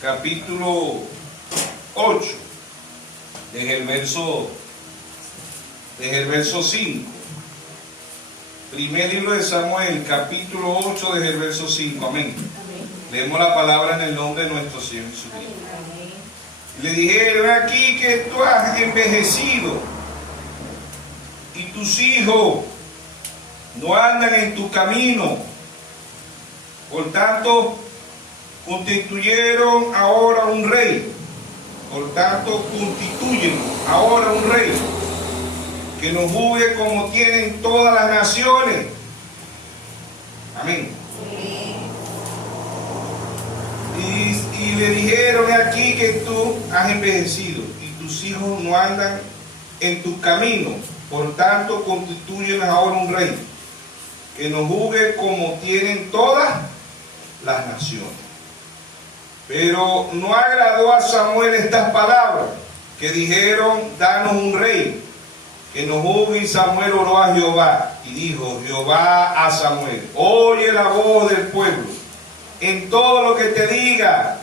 capítulo 8, desde el verso 5. Primer libro de Samuel, capítulo 8, desde el verso 5. Amén. Leemos la palabra en el nombre de nuestro Señor Jesucristo. Le dijeron: aquí que tú has envejecido y tus hijos no andan en tu camino. Por tanto, constituyen ahora un rey que nos juzgue como tienen todas las naciones. Amén. Y le dijeron: aquí que tú has envejecido y tus hijos no andan en tu camino. Por tanto, constituyen ahora un rey que nos juzgue como tienen todas las naciones. Pero no agradó a Samuel estas palabras que dijeron: danos un rey que nos juzgue. Y Samuel oró a Jehová y dijo Jehová a Samuel: oye la voz del pueblo en todo lo que te diga,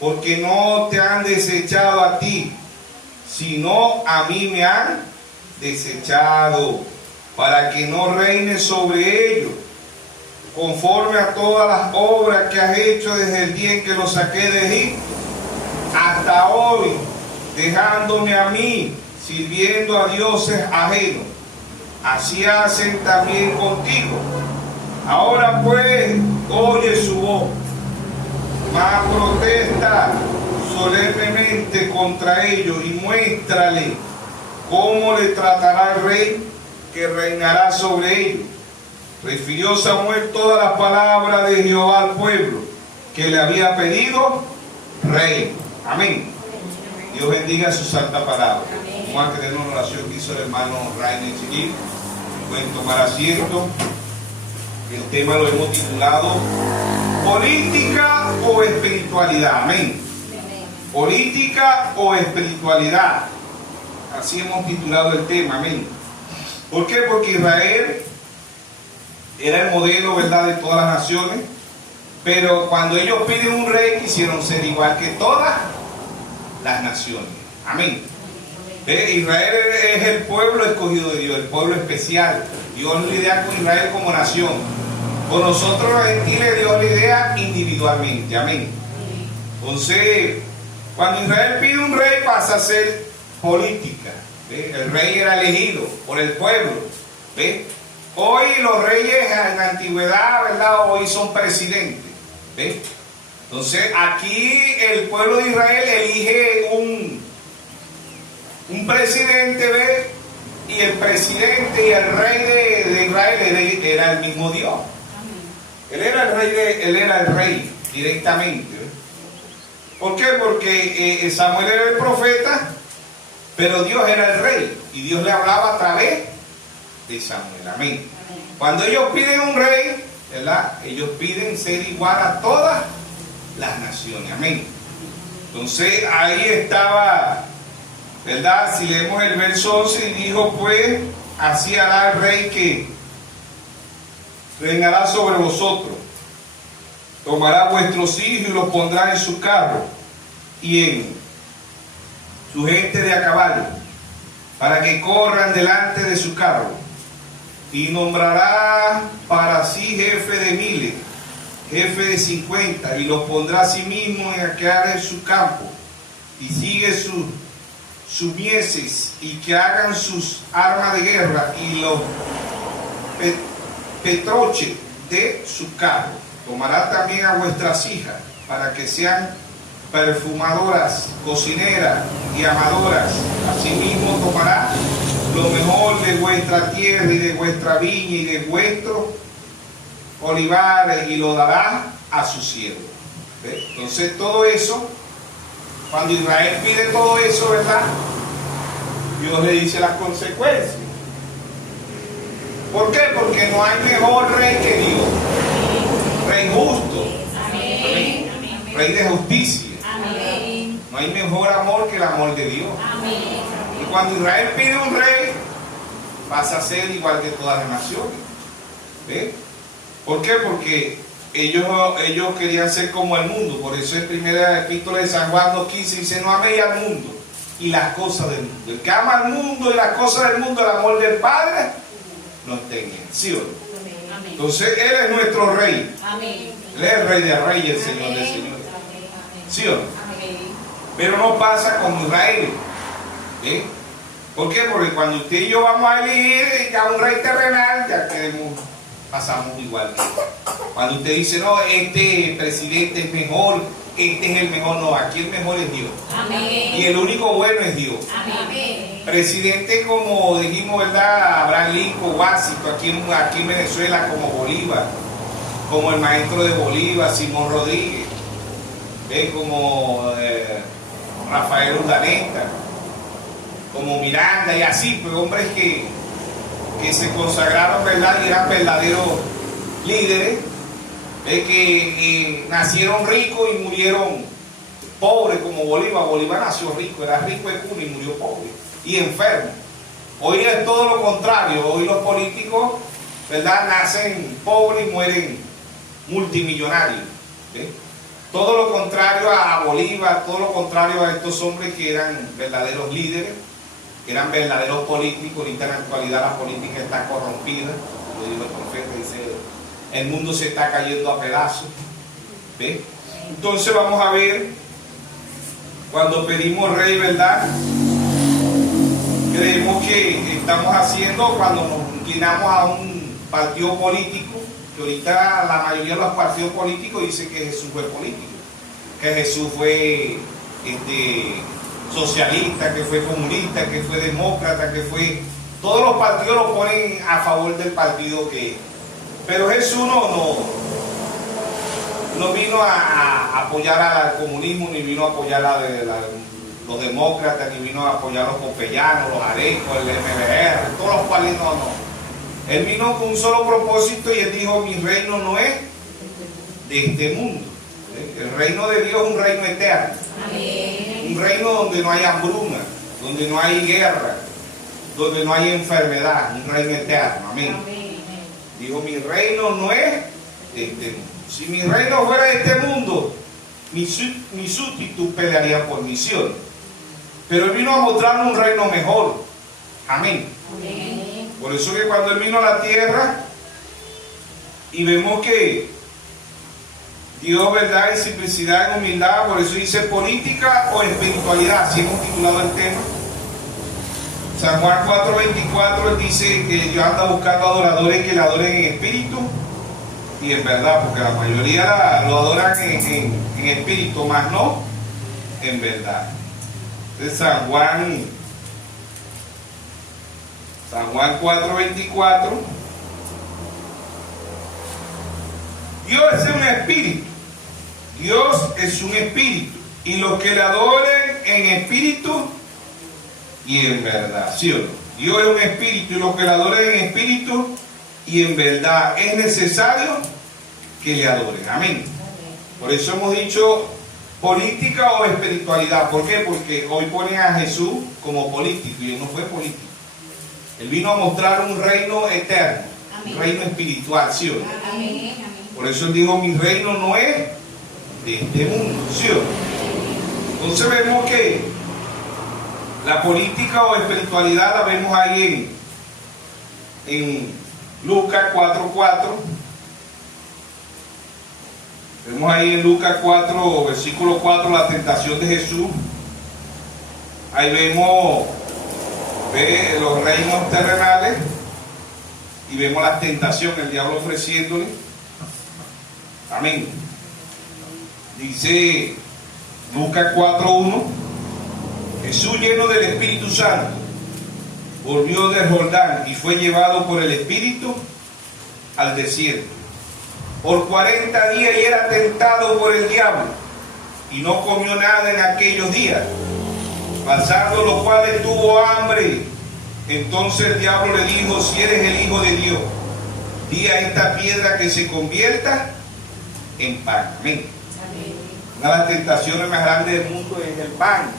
porque no te han desechado a ti, sino a mí me han desechado, para que no reine sobre ellos, conforme a todas las obras que has hecho desde el día en que los saqué de Egipto hasta hoy, dejándome a mí sirviendo a dioses ajenos. Así hacen también contigo. Ahora pues, oye su voz, mas protesta solemnemente contra ellos y muéstrale cómo le tratará el rey que reinará sobre ellos. Refirió Samuel todas las palabras de Jehová al pueblo que le había pedido rey. Amén. Dios bendiga su santa palabra. Vamos a tener una oración que hizo el hermano Rainer Chiquín. Pueden tomar asiento. El tema lo hemos titulado política o espiritualidad. Amén. Política o espiritualidad. Así hemos titulado el tema. Amén. ¿Por qué? Porque Israel era el modelo, ¿verdad?, de todas las naciones. Pero cuando ellos piden un rey, quisieron ser igual que todas las naciones. Amén. Israel es el pueblo escogido de Dios, el pueblo especial. Dios le idea con Israel como nación. Con nosotros los gentiles Dios le idea individualmente. Amén. Entonces, cuando Israel pide un rey, pasa a ser política. El rey era elegido por el pueblo. Hoy los reyes en la antigüedad, ¿verdad?, hoy son presidentes. Entonces aquí el pueblo de Israel elige un presidente, y el presidente y el rey de Israel era el mismo Dios. Él era el rey directamente. ¿Por qué? Porque Samuel era el profeta, pero Dios era el rey y Dios le hablaba a través de Samuel. Amén. Cuando ellos piden un rey, ¿verdad?, ellos piden ser igual a todas las naciones. Amén. Entonces ahí estaba, ¿verdad? Si leemos el verso 11, y dijo: pues así hará el rey que reinará sobre vosotros. Tomará vuestros hijos y los pondrá en su carro y en su gente de a caballo, para que corran delante de su carro. Y nombrará para sí jefe de miles, jefe de 50, y los pondrá a sí mismo en aquel en su campo, y sigue sus mieses, y que hagan sus armas de guerra y los petroches de su carro. Tomará también a vuestras hijas, para que sean perfumadoras, cocineras y amadoras. Asimismo tomará lo mejor de vuestra tierra y de vuestra viña y de vuestros olivares, y lo dará a sus siervos. Entonces todo eso, cuando Israel pide todo eso, ¿verdad?, Dios le dice las consecuencias. ¿Por qué? Porque no hay mejor rey que Dios. Rey justo. Amén. Rey de justicia. Amén. No hay mejor amor que el amor de Dios. Amén. Y cuando Israel pide un rey, pasa a ser igual que todas las naciones. ¿Ve? ¿Por qué? Porque ellos querían ser como el mundo. Por eso en primera epístola de San Juan 2:15 dice: no améis al mundo y las cosas del mundo. El que ama al mundo y las cosas del mundo, el amor del Padre no está en él. ¿Sí o no? Amén. Entonces Él es nuestro Rey. Amén. Él es el Rey de Reyes, el Señor de Amén. Señores. Amén. ¿Sí o no? Amén. Pero no pasa con Israel. ¿Eh? ¿Por qué? Porque cuando usted y yo vamos a elegir a un rey terrenal, ya pasamos igual. Cuando usted dice: no, este presidente es mejor, este es el mejor. No, aquí el mejor es Dios. Amén. Y el único bueno es Dios. Amén. Presidente, como dijimos, ¿verdad? Abraham Lincoln, Washington, aquí en Venezuela, como Bolívar, como el maestro de Bolívar, Simón Rodríguez, ¿ven? Como Rafael Urdaneta, como Miranda, y así, pues hombres que se consagraron, ¿verdad? Y eran verdaderos líderes, que nacieron ricos y murieron pobres, como Bolívar. Bolívar nació rico, era rico de cuna y murió pobre y enfermo. Hoy es todo lo contrario. Hoy los políticos, ¿verdad?, nacen pobres y mueren multimillonarios. ¿Ves? Todo lo contrario a Bolívar, todo lo contrario a estos hombres que eran verdaderos líderes, que eran verdaderos políticos. Ahorita en la actualidad la política está corrompida. Lo dijo el profeta, dice: el mundo se está cayendo a pedazos. ¿Ves? Entonces vamos a ver, cuando pedimos rey, ¿verdad?, creemos que estamos haciendo, cuando nos inclinamos a un partido político, que ahorita la mayoría de los partidos políticos dicen que Jesús fue político, que Jesús fue socialista, que fue comunista, que fue demócrata, que fue... Todos los partidos lo ponen a favor del partido que... Pero Jesús no vino a apoyar al comunismo, ni vino a apoyar los demócratas, ni vino a apoyar a los popeyanos, los arecos, el MBR, todos los cuales no. Él vino con un solo propósito y él dijo: mi reino no es de este mundo. El reino de Dios es un reino eterno. Amén. Un reino donde no hay hambruna, donde no hay guerra, donde no hay enfermedad, un reino eterno. Amén. Amén. Dijo: mi reino no es de este mundo. Si mi reino fuera de este mundo, mis súbditos pelearían por misión. Pero Él vino a mostrarnos un reino mejor. Amén. Amén. Por eso que cuando Él vino a la tierra y vemos que Dios, ¿verdad?, en simplicidad, en humildad, por eso dice política o espiritualidad, así hemos titulado el tema. San Juan 4:24, Él dice que Dios anda buscando adoradores que le adoren en espíritu y en verdad, porque la mayoría lo adoran en espíritu, más no en verdad. Entonces San Juan 4:24, Dios es un espíritu. Dios es un espíritu, y los que le adoren en espíritu y en verdad. ¿Sí o no? Dios es un espíritu, y los que le adoren en espíritu y en verdad. Es necesario que le adoren. Amén. Por eso hemos dicho política o espiritualidad. ¿Por qué? Porque hoy ponen a Jesús como político, y Él no fue político. Él vino a mostrar un reino eterno, un reino espiritual. ¿Sí o no? Amén. Por eso Él dijo: mi reino no es de este mundo. ¿Sí o no? Entonces vemos que la política o espiritualidad la vemos ahí en Lucas 4:4. Vemos ahí en Lucas 4, versículo 4, la tentación de Jesús. Ahí vemos los reinos terrenales y vemos la tentación, el diablo ofreciéndole. Amén. Dice Lucas 4:1: Jesús, lleno del Espíritu Santo, volvió del Jordán y fue llevado por el Espíritu al desierto por 40 días, y era tentado por el diablo, y no comió nada en aquellos días, pasando los cuales tuvo hambre. Entonces el diablo le dijo: si eres el Hijo de Dios, di a esta piedra que se convierta en pan. Amén. Una de las tentaciones más grandes del mundo es el pan.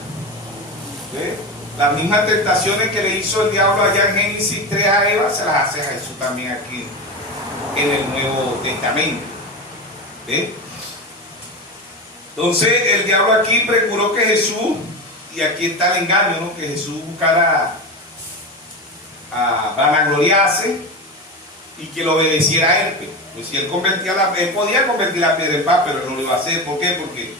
¿Ves? Las mismas tentaciones que le hizo el diablo allá en Génesis 3 a Eva, se las hace a Jesús también aquí en el Nuevo Testamento. ¿Ve? Entonces el diablo aquí procuró que Jesús, y aquí está el engaño, ¿no? Que Jesús buscara a vanagloriarse y que lo obedeciera a él. Pues si él podía convertir la piedra en pan, pero él no lo iba a hacer. ¿Por qué? Porque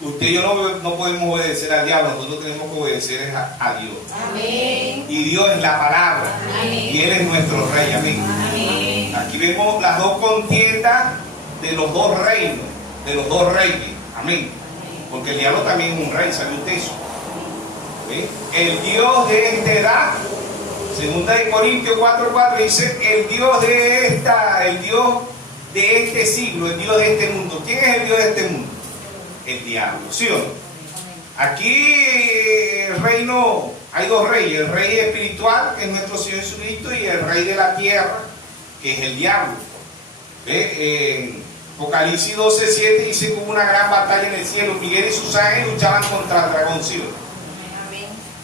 usted y yo no podemos obedecer al diablo, nosotros tenemos que obedecer a Dios. Amén. Y Dios es la palabra. Amén. Y Él es nuestro rey. Amén. Amén. Aquí vemos las dos contiendas de los dos reinos, de los dos reyes. Amén. Porque el diablo también es un rey, ¿sabe usted eso? ¿Ve? El Dios de esta edad, segunda de Corintios 4:4 dice, el Dios de este siglo, el Dios de este mundo. ¿Quién es el Dios de este mundo? El diablo, ¿sí o no? Aquí el reino, hay dos reyes, el rey espiritual, que es nuestro Señor Jesucristo, y el rey de la tierra, que es el diablo. ¿Ve? Apocalipsis 12:7 dice que hubo una gran batalla en el cielo, Miguel y sus ángeles luchaban contra el dragón, ¿sí o no?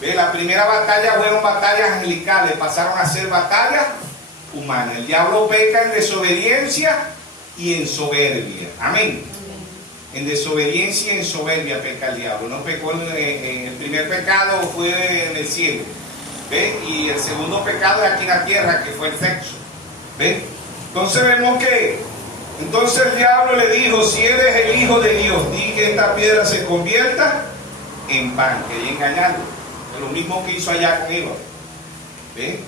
¿Ve? La primera batalla fueron batallas angelicales, pasaron a ser batallas humanas. El diablo peca en desobediencia y en soberbia. Amén. En desobediencia y en soberbia peca el diablo. No pecó el primer pecado fue en el cielo. ¿Ve? Y el segundo pecado es aquí en la tierra, que fue el sexo. ¿Ve? Entonces vemos que entonces el diablo le dijo, si eres el Hijo de Dios, di que esta piedra se convierta en pan. Quería engañarlo. Es lo mismo que hizo allá con Eva. ¿Ve?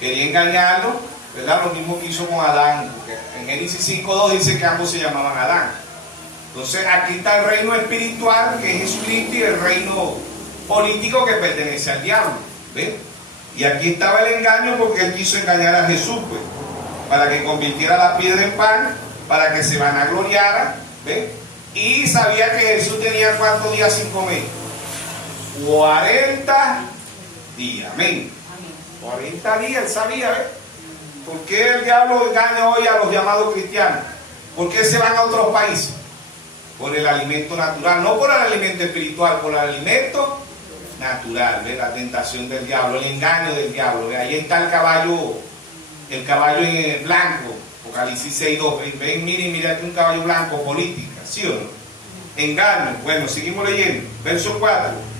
Quería engañarlo, ¿verdad? Lo mismo que hizo con Adán. Porque en Génesis 5:2 dice que ambos se llamaban Adán. Entonces aquí está el reino espiritual, que es Jesucristo, y el reino político, que pertenece al diablo. ¿Ve? Y aquí estaba el engaño, porque él quiso engañar a Jesús, pues, para que convirtiera la piedra en pan, para que se vanagloriara. ¿Ve? Y sabía que Jesús tenía ¿cuántos días sin comer? 40 días. Amén. 40 días, él sabía. ¿Ve? ¿Por qué el diablo engaña hoy a los llamados cristianos? ¿Por qué se van a otros países? Por el alimento natural, no por el alimento espiritual, por el alimento natural. ¿Ve? La tentación del diablo, el engaño del diablo. ¿Ve? Ahí está el caballo en blanco, Apocalipsis 6:2. Ven, miren, mira aquí un caballo blanco, política, ¿sí o no? Engaño. Bueno, seguimos leyendo. Verso 4.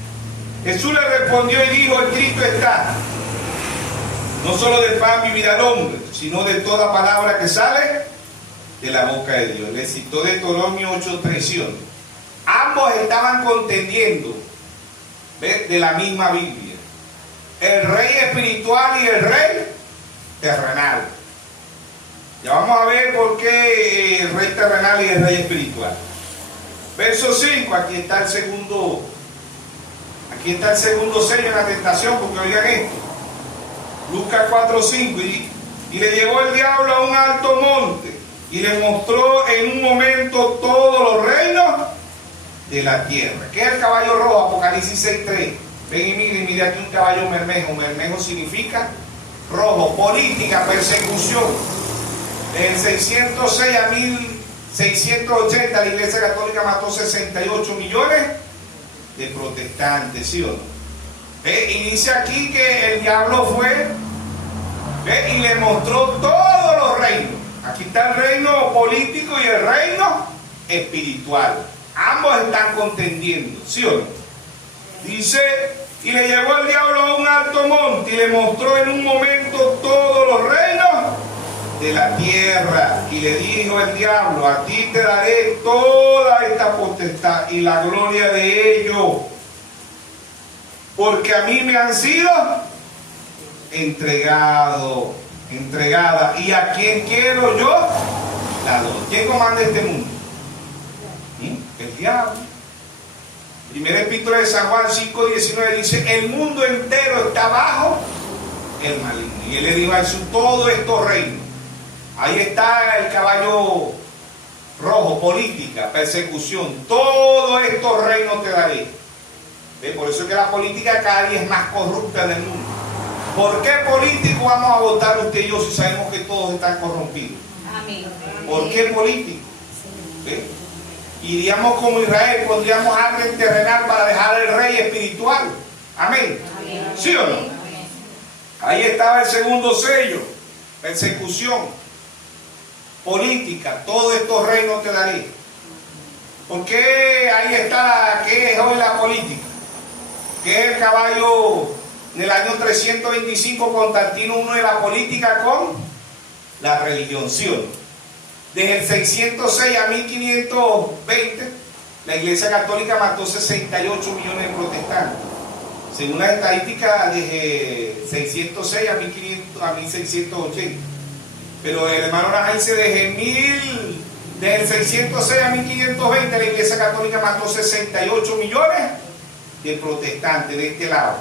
Jesús le respondió y dijo, escrito está, no solo del pan vivirá el hombre, sino de toda palabra que sale de la boca de Dios. Le citó Deuteronomio 8:3. Ambos estaban contendiendo, ¿ves?, de la misma Biblia. El rey espiritual y el rey terrenal. Ya vamos a ver por qué el rey terrenal y el rey espiritual. Verso 5, aquí está el segundo sello en la tentación, porque oigan esto. Lucas 4:5, y le llevó el diablo a un alto monte y le mostró en un momento todos los reinos de la tierra. ¿Qué es el caballo rojo? Apocalipsis 6:3. Ven y miren, mira aquí un caballo bermejo. Bermejo significa rojo, política, persecución. En 606 a 1680 la Iglesia Católica mató 68 millones de protestantes, ¿sí o no? Y dice aquí que el diablo fue y le mostró todos los reinos. Aquí está el reino político y el reino espiritual. Ambos están contendiendo, ¿sí o no? Dice, y le llevó el diablo a un alto monte y le mostró en un momento todos los reinos de la tierra. Y le dijo el diablo, a ti te daré toda esta potestad y la gloria de ellos, porque a mí me han sido entregada, y a quien quiero yo la doy. ¿Quién comanda este mundo? El diablo. Primera epístola de San Juan 5:19 dice, el mundo entero está bajo el maligno. Y él le dijo a Jesús, todos estos reinos. Ahí está el caballo rojo, política, persecución. Todos estos reinos te daré. Por eso es que la política cada día es más corrupta en el mundo. ¿Por qué político vamos a votar usted y yo si sabemos que todos están corrompidos? Amén. ¿Por qué político? ¿Ve? Iríamos como Israel, pondríamos orden terrenal para dejar el rey espiritual. Amén. Amén. ¿Sí o no? Amén. Ahí estaba el segundo sello, persecución. política, todos estos reinos te daré. ¿Por qué ahí está, qué es hoy la política? ¿Qué es el caballo del año 325, Constantino I de la política con la religión? ¿Sí o no? Desde el 606 a 1520, la Iglesia Católica mató 68 millones de protestantes. Según la estadística, desde 606 a 1680. Pero el hermano Najain dice desde el 606 a 1520, la Iglesia Católica mató 68 millones de protestantes de este lado.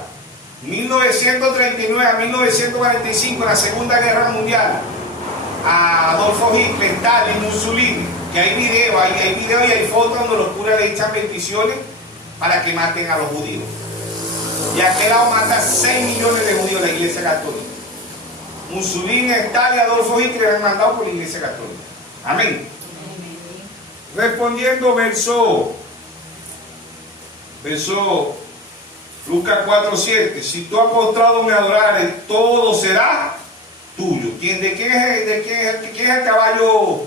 1939 a 1945, en la Segunda Guerra Mundial, a Adolfo Hitler, Stalin, Mussolini, que hay videos y hay fotos donde los curas le echan bendiciones para que maten a los judíos. Y a aquel lado mata 6 millones de judíos la Iglesia Católica. Mussolini, Stalin, Adolfo Hitler han mandado por la Iglesia Católica. Amén. Respondiendo verso Lucas 4:7, si tú postrado me adorares, todo será tuyo. ¿De quién es el caballo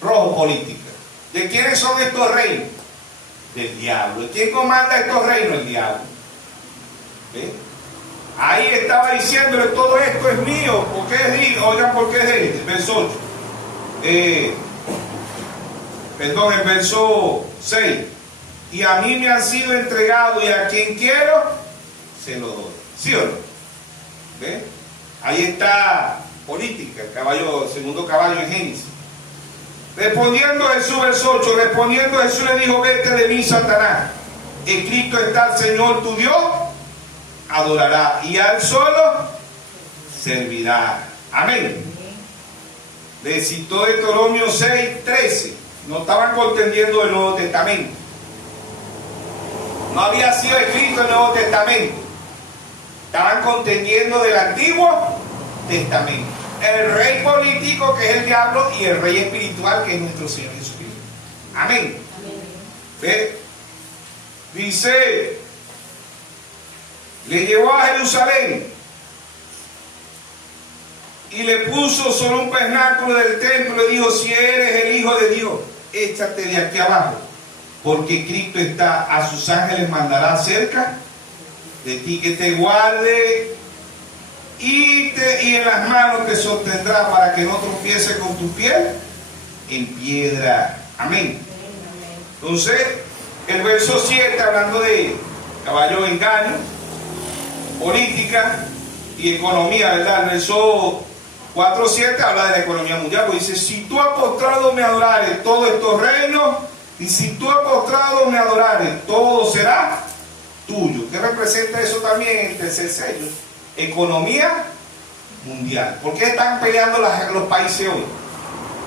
rojo? Política. ¿De quiénes son estos reinos? Del diablo. ¿Quién comanda estos reinos? El diablo. ¿Ve? Ahí estaba diciéndole, todo esto es mío. ¿Por qué es de él? Oigan, ¿por qué es de él? Verso 8. El verso 6. Y a mí me han sido entregados y a quien quiero, se lo doy. ¿Sí o no? ¿Ve? Ahí está política, el segundo caballo en Génesis. Respondiendo Jesús, verso 8, respondiendo Jesús le dijo, vete de mí, Satanás. Escrito está, el Señor tu Dios adorará y a él solo servirá. Amén. Le citó Deuteronomio 6:13. No estaban contendiendo el Nuevo Testamento. No había sido escrito el Nuevo Testamento. Estaban contendiendo del Antiguo Testamento. El rey político, que es el diablo, y el rey espiritual, que es nuestro Señor Jesucristo. Amén. ¿Ve? Dice, le llevó a Jerusalén y le puso sobre un pináculo del templo y dijo, si eres el Hijo de Dios, échate de aquí abajo, porque Cristo está, a sus ángeles mandará cerca de ti, que te guarde y en las manos te sostendrá para que no tropieces con tu pie en piedra. Amén. Entonces, el verso 7, hablando de caballo de engaño, política y economía, ¿verdad? El verso 4:7 habla de la economía mundial, pues dice, si tú postrado me adorares todos estos reinos, y si tú postrado me adorares, todo será tuyo. ¿Qué representa eso también en el tercer sello? Economía mundial. ¿Por qué están peleando los países hoy?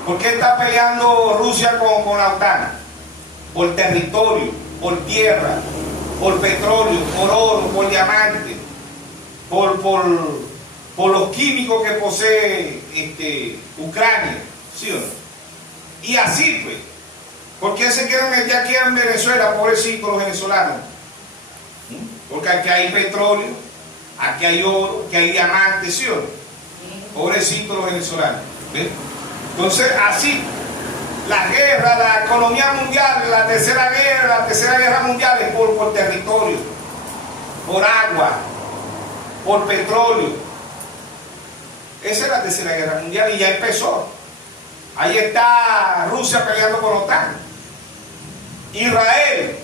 ¿Por qué está peleando Rusia con la OTAN? Por territorio, por tierra, por petróleo, por oro, por diamante, por los químicos que posee Ucrania, ¿sí o no? Y así pues, ¿por qué se quieren meter aquí en Venezuela, pobrecitos los venezolanos? Porque aquí hay petróleo, aquí hay oro, aquí hay diamantes, ¿sí o no? Pobrecitos los venezolanos. ¿Ven? Entonces, así, la guerra, la economía mundial, la tercera guerra mundial es por territorio, por agua, por petróleo. Esa es la tercera guerra mundial y ya empezó. Ahí está Rusia peleando con OTAN. Israel,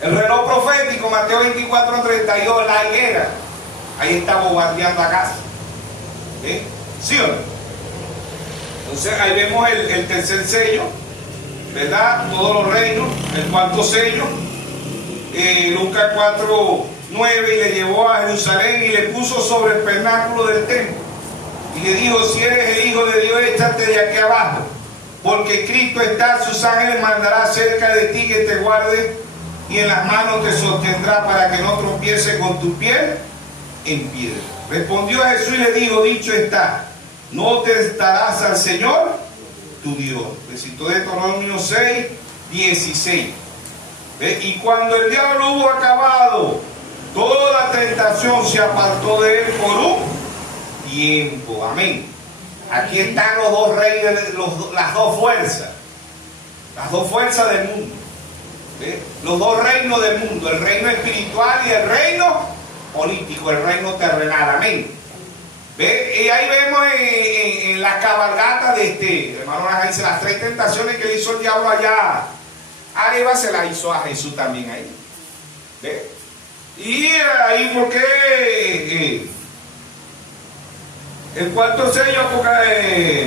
el reloj profético, Mateo 24:32, la higuera. Ahí está bombardeando a Gaza. ¿Eh? ¿Sí o no? Entonces ahí vemos el tercer sello, ¿verdad? Todos los reinos, el cuarto sello, Lucas 4:9, y le llevó a Jerusalén y le puso sobre el pináculo del templo. Y le dijo, si eres el Hijo de Dios, échate de aquí abajo, porque Cristo está, sus ángeles mandará cerca de ti, que te guarde, y en las manos te sostendrá para que no tropieces con tu pie en piedra. Respondió Jesús y le dijo, dicho está, no testarás al Señor tu Dios. Recitó Deuteronomio 6:16. Y cuando el diablo hubo acabado toda tentación, se apartó de él por un tiempo. Amén. Aquí están los dos reyes, las dos fuerzas del mundo. ¿Ve? Los dos reinos del mundo, el reino espiritual y el reino político, el reino terrenal. Amén. ¿Ve? Y ahí vemos en la cabalgata de hermano Naja dice, las 3 tentaciones que le hizo el diablo allá a Eva, se las hizo a Jesús también ahí. ¿Ve? Y ahí porque el cuarto sello,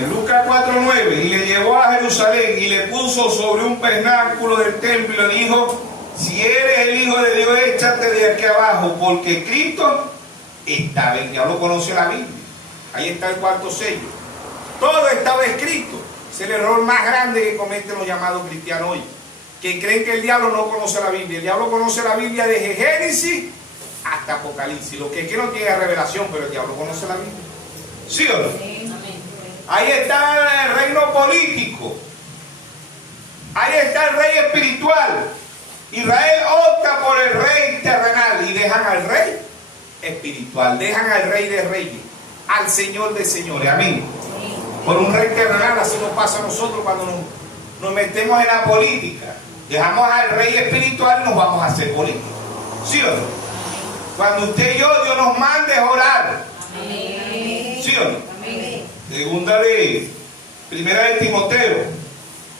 Lucas 4:9, y le llevó a Jerusalén y le puso sobre un pináculo del templo y le dijo, si eres el Hijo de Dios, échate de aquí abajo, porque Cristo estaba, el diablo conoció la Biblia. Ahí está el cuarto sello. Todo estaba escrito. Es el error más grande que cometen los llamados cristianos hoy, que creen que el diablo no conoce la Biblia. El diablo conoce la Biblia desde Génesis hasta Apocalipsis. Lo que es que no tiene revelación, pero el diablo conoce la Biblia. ¿Sí o no? Ahí está el reino político. Ahí está el rey espiritual. Israel opta por el rey terrenal y dejan al rey espiritual, dejan al rey de reyes, al señor de señores. Amén. Por un rey terrenal. Así nos pasa a nosotros cuando nos metemos en la política. Dejamos al rey espiritual y nos vamos a hacer políticos. ¿Sí o no? Cuando usted y yo, Dios nos mande a orar. ¿Sí o no? Primera de Timoteo,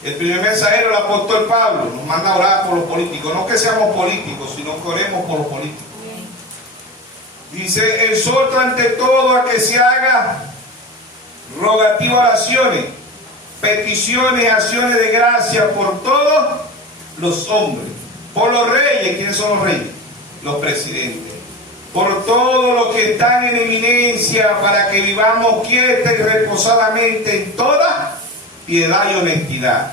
el primer mensajero, el apóstol Pablo, nos manda a orar por los políticos. No que seamos políticos, sino que oremos por los políticos. Dice, exhorto ante todo a que se haga rogativa oraciones, peticiones, acciones de gracia por todos los hombres, por los reyes. ¿Quiénes son los reyes? Los presidentes. Por todos los que están en eminencia, para que vivamos quieta y reposadamente en toda piedad y honestidad.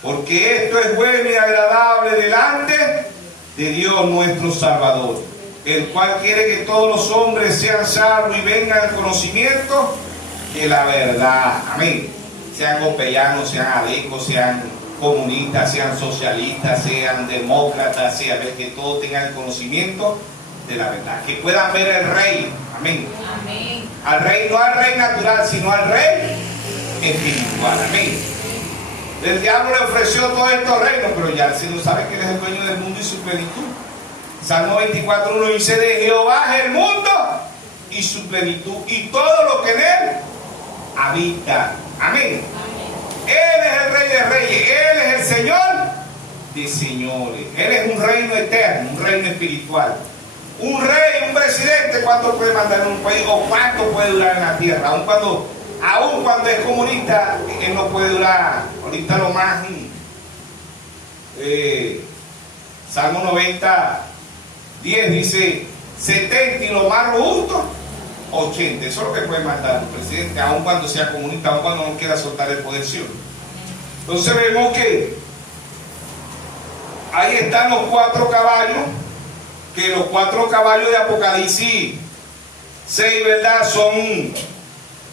Porque esto es bueno y agradable delante de Dios nuestro Salvador, el cual quiere que todos los hombres sean salvos y vengan al conocimiento de la verdad. Amén. Sean copellanos, sean adecos, sean comunistas, sean socialistas, sean demócratas, sean que todos tengan el conocimiento de la verdad, que puedan ver el rey. Amén. Amén. Al rey, no al rey natural, sino al rey espiritual. Amén. El diablo le ofreció todos estos reinos, pero ya el Señor sabe que Él es el dueño del mundo y su plenitud. Salmo 24:1 dice, de Jehová es el mundo y su plenitud y todo lo que en él habita. Amén. Él es el rey de reyes, Él es el Señor de señores. Él es un reino eterno, un reino espiritual. Un rey, un presidente, ¿cuánto puede mandar en un país o cuánto puede durar en la tierra? Aun cuando es comunista, él no puede durar. Ahorita lo más, Salmo 90:10 dice 70 y lo más robusto 80. Eso es lo que puede mandar un presidente, aun cuando sea comunista, aun cuando no quiera soltar el poder. ¿Sí? Entonces vemos que ahí están los 4 caballos, que los 4 caballos de Apocalipsis 6, ¿verdad? Son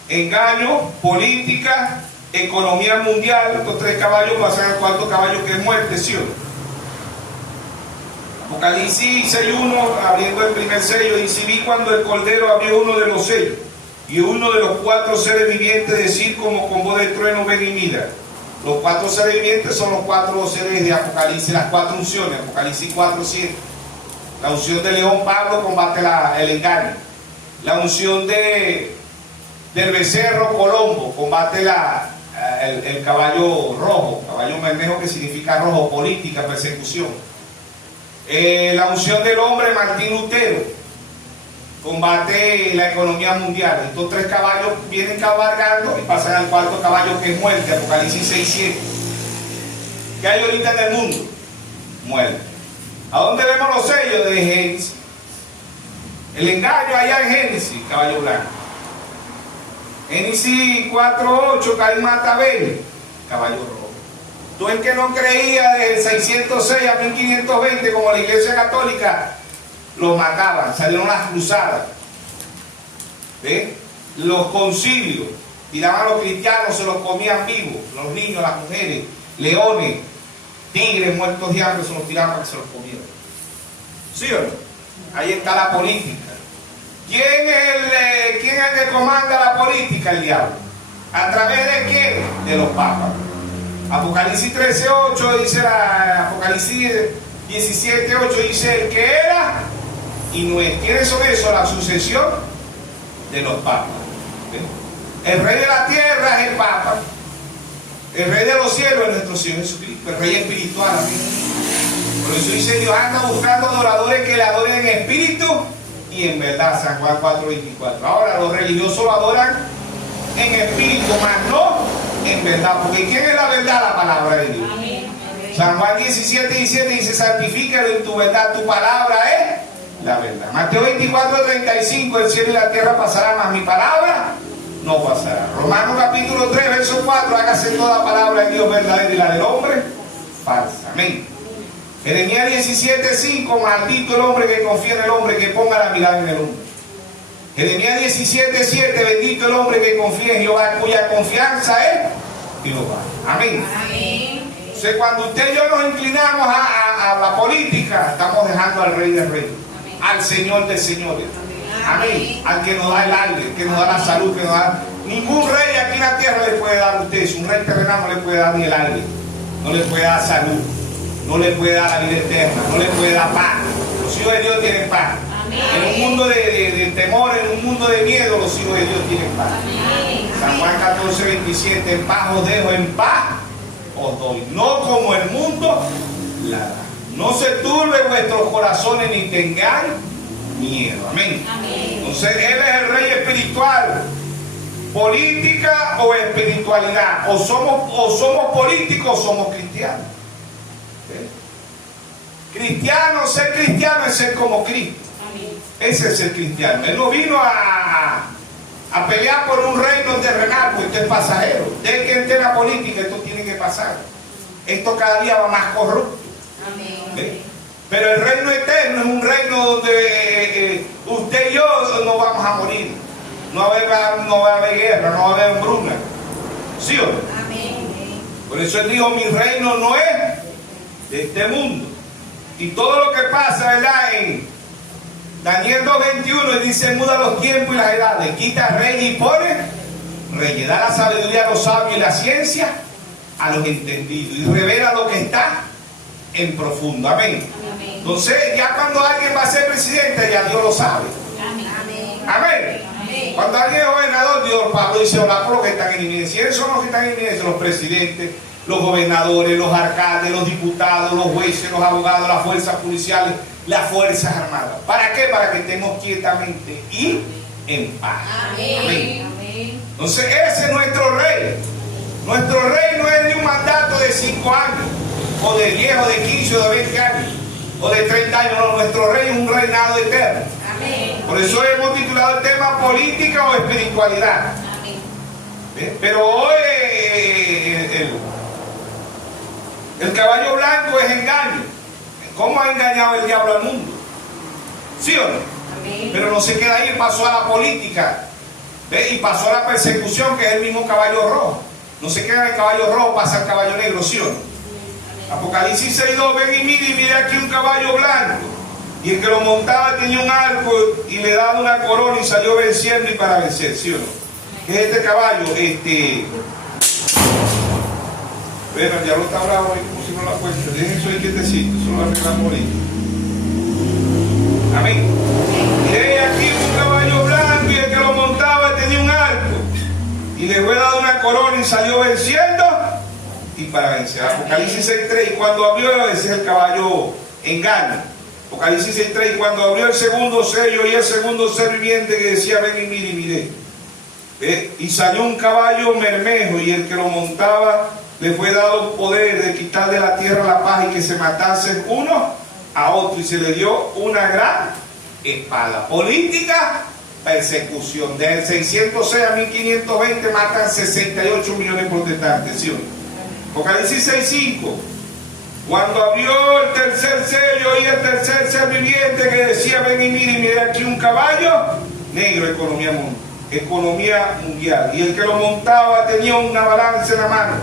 engaño, política, economía mundial. Estos 3 caballos pasan al 4 caballo, que es muerte. ¿Sí o no? Apocalipsis 6:1, abriendo el primer sello, dice, vi cuando el Cordero abrió uno de los sellos, y uno de los 4 seres vivientes decir como con voz de trueno, ven y mira. Los 4 seres vivientes son los 4 seres de Apocalipsis, las 4 unciones. Apocalipsis 4:7. La unción de León, Pablo, combate el engaño. La unción del becerro, Colombo, combate el caballo rojo, caballo bermejo, que significa rojo, política, persecución. La unción del hombre, Martín Lutero, combate la economía mundial. Estos 3 caballos vienen cabalgando y pasan al 4 caballo, que es muerte. Apocalipsis 6:7. ¿Qué hay ahorita en el mundo? Muerte. ¿A dónde vemos los sellos? De Génesis. El engaño allá en Génesis, caballo blanco. Génesis 4:8, Caín mata a Abel, caballo rojo. Tú, el que no creía, del 606 a 1520, como la Iglesia Católica, los mataban, salieron las cruzadas. ¿Ve? Los concilios, tiraban a los cristianos, se los comían vivos, los niños, las mujeres, leones, tigres muertos de hambre, se los tiraban para que se los comieran. ¿Sí o no? Ahí está la política. ¿Quién es el que comanda la política? El diablo. ¿A través de qué? De los papas. Apocalipsis 13:8 dice Apocalipsis 17:8 dice el que era y no es. ¿Quiénes son esos? La sucesión de los papas. El rey de la tierra es el papa. El rey de los cielos es nuestro Señor Jesucristo, el rey espiritual. Por eso dice Dios anda buscando adoradores que le adoren en espíritu y en verdad. San Juan 4:24. Ahora los religiosos lo adoran en espíritu, mas no en verdad. Porque ¿quién es la verdad? La palabra de Dios. Amén. San Juan 17:17 dice santifícalo en tu verdad, tu palabra es la verdad. Mateo 24:35 el cielo y la tierra pasarán, mas mi palabra no pasará. Romanos capítulo 3 verso 4 hágase toda palabra de Dios verdadera y la del hombre falsa. Amén. Jeremías 17:5 maldito el hombre que confía en el hombre, que ponga la mirada en el hombre. Jeremías 17:7 bendito el hombre que confía en Jehová, cuya confianza es Jehová. Amén. Amén. Entonces cuando usted y yo nos inclinamos a la política, estamos dejando al rey del rey, al señor de señores. Amén. Al que nos da el aire, que nos da la salud, que nos da. Ningún rey aquí en la tierra le puede dar a usted eso. Un rey terrenal no le puede dar ni el aire, no le puede dar salud, no le puede dar la vida eterna, no le puede dar paz. Los hijos de Dios tienen paz. En un mundo de temor, en un mundo de miedo, los hijos de Dios tienen paz. San Juan 14:27 en paz os dejo, en paz os doy, no como el mundo la da. No se turben vuestros corazones ni tengáis miedo. Amén. Entonces Él es el rey espiritual. Política o espiritualidad. O somos políticos o somos cristianos. Cristiano, ser cristiano es ser como Cristo. Ese es el cristiano. Él no vino a pelear por un reino terrenal, porque esto es pasajero. Del que entre la política, esto tiene que pasar. Esto cada día va más corrupto. Pero el reino eterno es un reino donde usted y yo no vamos a morir. No va a haber guerra, no va a haber hambruna. ¿Sí o no? Por eso Él dijo, mi reino no es de este mundo. Y todo lo que pasa, ¿verdad? En Daniel 2:21, Él dice, muda los tiempos y las edades, quita rey y pone rey, da la sabiduría a los sabios y la ciencia a los entendidos, y revela lo que está en profundo. Amén. Entonces, ya cuando alguien va a ser presidente, ya Dios lo sabe. Amén. Cuando alguien es gobernador, Dios, Pablo dice, orar por los que están en inminencia. ¿Quiénes son los que están en inminencia? Los presidentes, los gobernadores, los alcaldes, los diputados, los jueces, los abogados, las fuerzas policiales, las fuerzas armadas. ¿Para qué? Para que estemos quietamente y en paz. Amén. Entonces ese es nuestro rey. Nuestro rey no es de un mandato de 5 años, o de 10, o de 15, o de 20 años, o de 30 años. No, nuestro rey es un reinado eterno. Por eso hemos titulado el tema política o espiritualidad. Pero hoy el caballo blanco es engaño. ¿Cómo ha engañado el diablo al mundo? ¿Sí o no? Pero no se queda ahí, pasó a la política. Y pasó a la persecución, que es el mismo caballo rojo. No se queda en el caballo rojo, pasa al caballo negro, ¿sí o no? Apocalipsis 6:2, ven y mire aquí un caballo blanco. Y el que lo montaba tenía un arco y le daba una corona y salió venciendo y para vencer, ¿sí o no? ¿Qué es este caballo? Bueno, ya lo está bravo ahí, como si no la cuenta. Dejen eso ahí quietecito, eso lo arreglamos ahorita. Amén. Miren aquí un caballo blanco y el que lo montaba tenía un arco y le fue dado una corona y salió venciendo y para vencer. Apocalipsis 6:3, y cuando abrió, ese es el caballo engaño. Apocalipsis 6:3, y cuando abrió el segundo sello y el segundo ser viviente que decía, ven y mire. Y salió un caballo bermejo y el que lo montaba le fue dado poder de quitar de la tierra la paz y que se matasen uno a otro, y se le dio una gran espada. Política, persecución. De 606 a 1520 matan 68 millones de protestantes. ¿Sí? Apocalipsis 6:5. Cuando abrió el tercer sello y el tercer ser viviente que decía, ven y mire aquí un caballo negro, economía mundial. Y el que lo montaba tenía una balanza en la mano.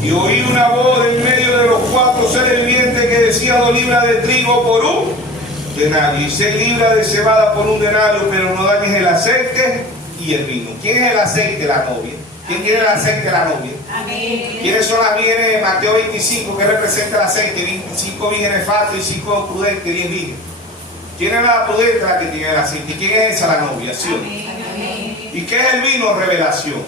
Y oí una voz en medio de los 4 seres vivientes que decía, 2 libras de trigo por un denario y 6 libras de cebada por un denario, pero no dañes el aceite y el vino. ¿Quién es el aceite? La novia. ¿Quién tiene el aceite de la novia? Amén. ¿Quiénes son las vírgenes de Mateo 25 que representa el aceite? 25 vírgenes falsos y 5 prudentes, 10 vírgenes. ¿Quién es la prudente? La que tiene el aceite. ¿Quién es esa? La novia, ¿sí o no? Amén. ¿Y qué es el vino? Revelación.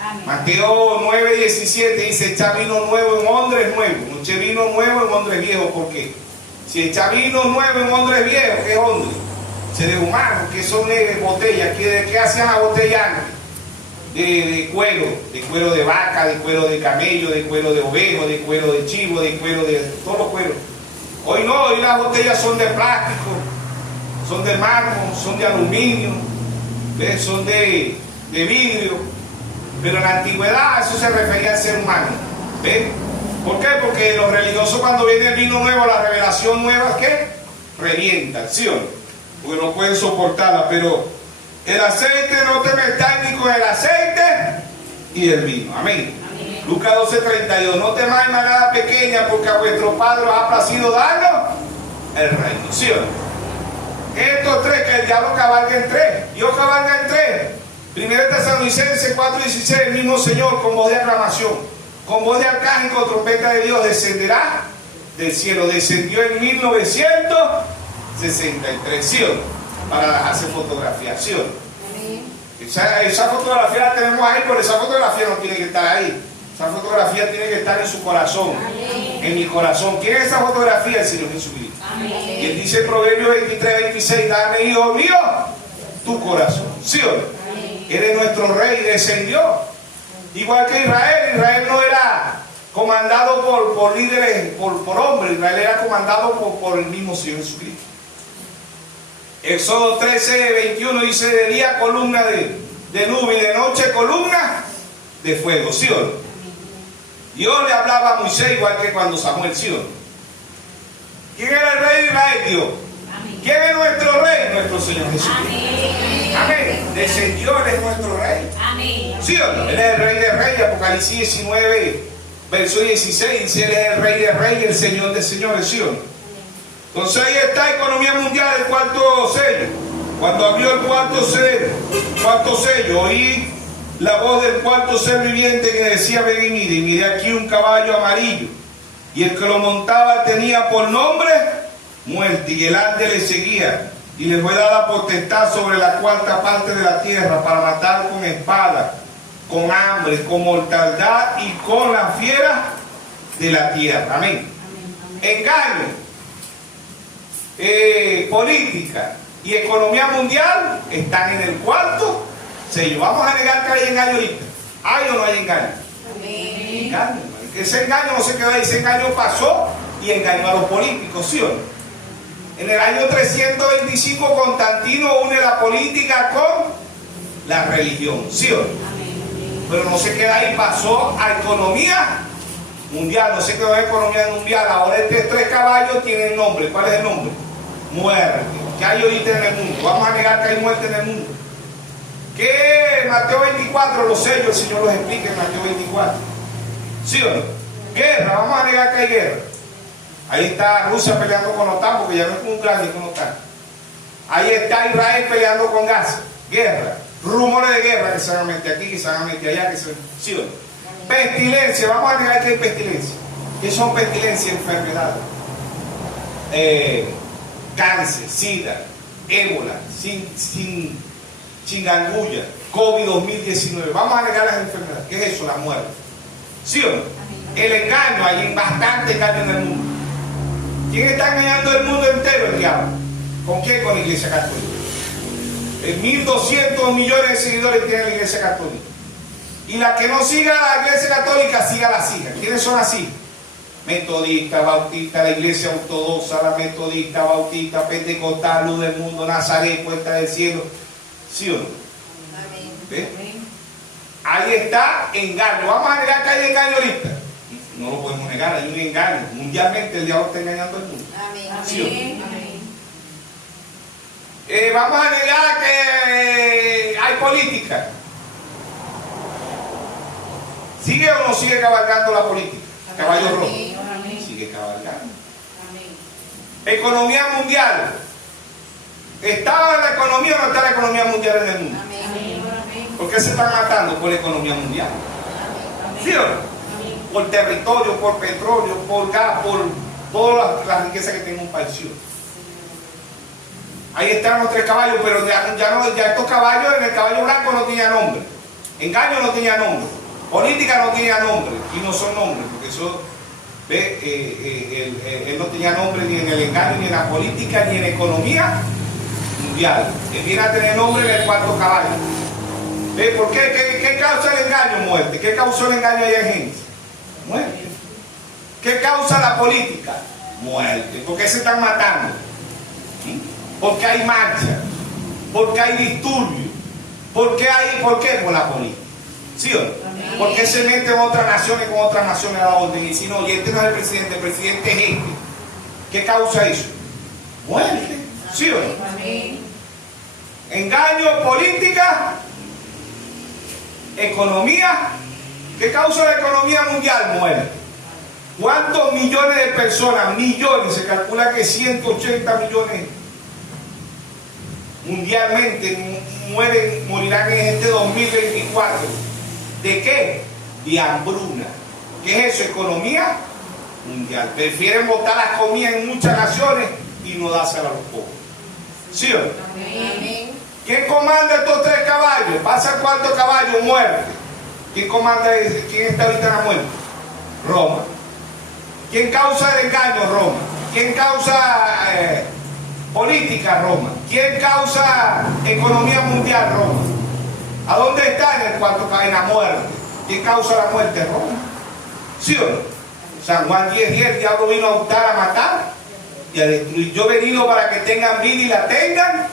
Amén. Mateo 9:17 dice: echa vino nuevo en odres nuevos. No eche vino nuevo en odres viejos. ¿Por qué? Si echa vino nuevo en odres viejos, ¿qué es odre? Seres humanos, ¿qué son botellas? ¿Qué hacían las botellas antes? De cuero de vaca, de cuero de camello, de cuero de ovejo, de cuero de chivo, de cuero de todos los cueros. Hoy no, hoy las botellas son de plástico, son de mármol, son de aluminio, ¿ves? Son de vidrio. Pero en la antigüedad eso se refería al ser humano, ¿ves? ¿Por qué? Porque los religiosos, cuando viene el vino nuevo, la revelación nueva, ¿qué? Revientan, ¿sí o no? Porque no pueden soportarla. Pero el aceite, no te metas ni con el aceite y el vino. Amén. Amén. Lucas 12:32. No temáis manada pequeña, porque a vuestro Padre os ha placido darnos el reino, ¿sí o no? Estos tres, que el diablo cabalga en tres, Dios cabalga en tres. 1 Tesalonicenses 4:16, el mismo Señor con voz de aclamación, con voz de arcángel, con trompeta de Dios, descenderá del cielo. Descendió en 1963, ¿sí o no? Para hacer fotografía, ¿sí o no? Esa fotografía la tenemos ahí, pero esa fotografía no tiene que estar ahí. Esa fotografía tiene que estar en su corazón, en mi corazón. ¿Quién es esa fotografía? El Señor Jesucristo. Y él dice en Proverbios 23:26, dame, hijo mío, tu corazón, ¿sí o no? Eres nuestro rey, descendió. Igual que Israel. Israel no era comandado por líderes, por hombres. Israel era comandado por el mismo Señor Jesucristo. Éxodo 13:21 dice: de día columna de nube y de noche columna de fuego, ¿sí o no? Dios le hablaba a Moisés igual que cuando Samuel, ¿sí o no? ¿Quién era el rey de Israel? Dios. ¿Quién es nuestro rey? Nuestro Señor Jesucristo. Amén. Descendió, Él es nuestro rey. Amén. ¿Sí o no? Él es el rey de reyes. Apocalipsis 19, verso 16 dice: Él es el rey de reyes, el Señor de señores, ¿sí o no? Entonces ahí está economía mundial, el cuarto sello. Cuando abrió el cuarto sello, oí la voz del cuarto ser viviente que decía: ven y miré aquí un caballo amarillo, y el que lo montaba tenía por nombre muerte, y el ángel le seguía, y le fue dada potestad sobre la cuarta parte de la tierra para matar con espada, con hambre, con mortandad y con la fiera de la tierra. Amén. Engaño, política y economía mundial están en el cuarto sello. Vamos a negar que hay engaño ahorita. ¿Hay o no hay engaño? Amén. Engaño. Ese engaño no se quedó ahí. Ese engaño pasó y engañó a los políticos, ¿sí o no? En el año 325 Constantino une la política con la religión, ¿sí o no? Pero no se queda ahí, pasó a economía mundial, no se quedó en economía mundial. Ahora estos tres caballos tienen nombre. ¿Cuál es el nombre? Muerte. ¿Qué hay ahorita en el mundo? Vamos a negar que hay muerte en el mundo. ¿Qué? Mateo 24, los sellos, el Señor los explica en Mateo 24. ¿Sí o no? Guerra, vamos a negar que hay guerra. Ahí está Rusia peleando con OTAN, porque ya no es con Ucrania, es con OTAN. Ahí está Israel peleando con Gaza. Guerra. Rumores de guerra que se van a meter aquí, que se van a meter allá, que se... ¿Sí o no? Pestilencia, vamos a negar que hay pestilencia. ¿Qué son pestilencias? Enfermedades. Cáncer, sida, ébola, chinganguya, COVID 2019. Vamos a negar las enfermedades. ¿Qué es eso? La muerte. ¿Sí o no? El engaño, hay bastante engaño en el mundo. ¿Quién está engañando el mundo entero? El diablo. ¿Con quién? Con la Iglesia Católica. 1.200 millones de seguidores tiene la Iglesia Católica. Y la que no siga a la Iglesia Católica, siga la siga. ¿Quiénes son así? Metodista, bautista, la Iglesia Ortodoxa, la Metodista, Bautista, Pentecostal, Luz del Mundo, Nazaret, Puerta del Cielo. ¿Sí o no? ¿Ve? Ahí está engaño. Vamos a negar que hay engaño ahorita. No lo podemos negar, hay un engaño. Mundialmente el diablo está engañando al mundo. ¿Sí o no? Vamos a negar que hay política. ¿Sigue o no sigue cabalgando la política? Caballo rojo. Sigue cabalgando. Economía mundial. ¿Está la economía o no está la economía mundial en el mundo? Porque qué se están matando? Por la economía mundial. ¿Sí o no? Por territorio, por petróleo, por gas, por todas las riquezas que tiene un país. Ahí están los 3 caballos, pero ya estos caballos, en el caballo blanco no tenía nombre. Engaño no tenía nombre. Política no tenía nombre. Y no son nombres, porque eso, él no tenía nombre ni en el engaño, ni en la política, ni en la economía mundial. Él viene a tener nombre en el 4º caballo. ¿Ve? ¿Por qué? ¿Qué causa el engaño? Muerte. ¿Qué causó el engaño allá en Génesis? Muerte. ¿Qué causa la política? Muerte. ¿Por qué se están matando? Porque hay marcha, porque hay disturbio, ¿por qué? Por la política. ¿Sí o no? ¿Por qué se meten otras naciones con otras naciones a la orden? Y si no, y este no es el presidente es este. ¿Qué causa eso? Muerte. ¿Sí o no? Engaño, política, economía. ¿Qué causa la economía mundial? Muerte. ¿Cuántos millones de personas? Millones, se calcula que 180 millones mundialmente morirán en este 2024. ¿De qué? De hambruna. ¿Qué es eso? Economía mundial. Prefieren botar las comidas en muchas naciones y no dársela a los pobres. ¿Sí o no? ¿Quién comanda estos 3 caballos? Pasa el 4º caballo, muerte. ¿Quién comanda ese? ¿Quién está ahorita en la muerte? Roma. ¿Quién causa el engaño? Roma. ¿Quién causa política? Roma. ¿Quién causa economía mundial? Roma. ¿A dónde está en el 4º caballo? En la muerte. ¿Quién causa la muerte? Roma. ¿Sí o no? San Juan 10:10, el diablo vino a hurtar, a matar y a destruir. Yo he venido para que tengan vida y la tengan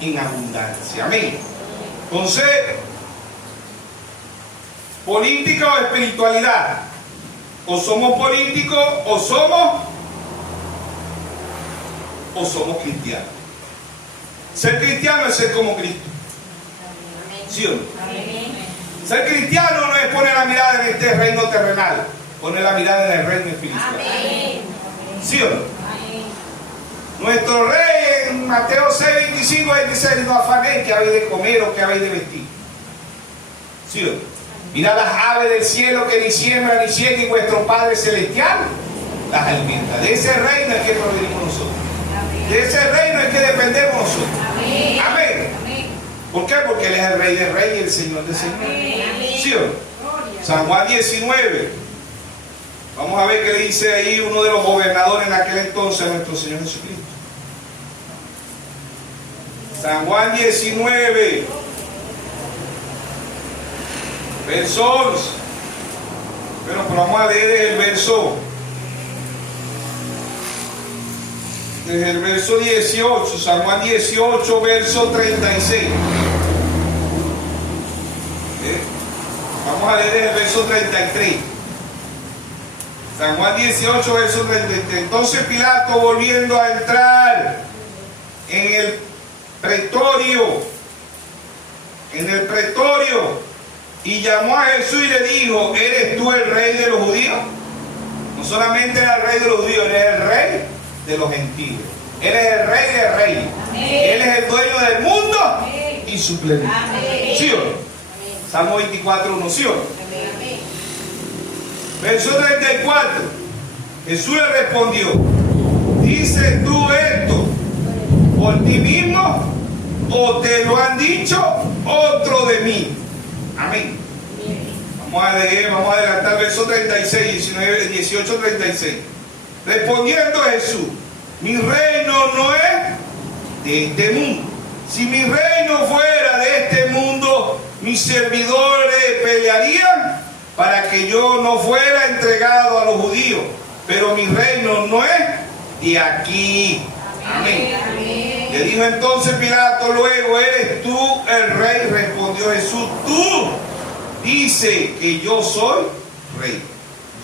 en abundancia. Amén. Entonces, política o espiritualidad. O somos políticos o somos cristianos. Ser cristiano es ser como Cristo. ¿Sí o no? Ser cristiano no es poner la mirada en este reino terrenal, poner la mirada en el reino espiritual. ¿Sí o no? Nuestro rey en Mateo 6:25 dice: no afanéis que habéis de comer o que habéis de vestir. ¿Sí o no? Mira las aves del cielo que ni siembran ni ciegan, y vuestro Padre Celestial las alimenta. De ese reino es que provenimos nosotros. De ese reino es que dependemos nosotros. Amén. Amén. ¿Por qué? Porque Él es el Rey de Reyes y el Señor de Señores. ¿Sí o no? San Juan 19. Vamos a ver qué le dice ahí uno de los gobernadores en aquel entonces a nuestro Señor Jesucristo. San Juan 19. Verso 11. Pero vamos a leer desde el verso 18, San Juan 18, verso 36. Vamos a leer desde el verso 33. San Juan 18, verso 33. Entonces Pilato, volviendo a entrar en el pretorio, y llamó a Jesús y le dijo: ¿eres tú el rey de los judíos? No solamente era el rey de los judíos, eres el rey de los gentiles. Él es el rey de reyes. Él es el dueño del mundo y su plenitud. ¿Sí o no? Salmo 24, 1, ¿sí o no? Verso 34. Jesús le respondió: ¿dices tú esto por ti mismo o te lo han dicho otro de mí? Amén. Vamos a leer, vamos a adelantar verso 36, 18, 36. Respondiendo Jesús: mi reino no es de este mundo. Si mi reino fuera de este mundo, mis servidores pelearían para que yo no fuera entregado a los judíos. Pero mi reino no es de aquí. Amén. Amén. Le dijo entonces Pilato luego: ¿eres tú el rey? Respondió Jesús: tú dices que yo soy rey.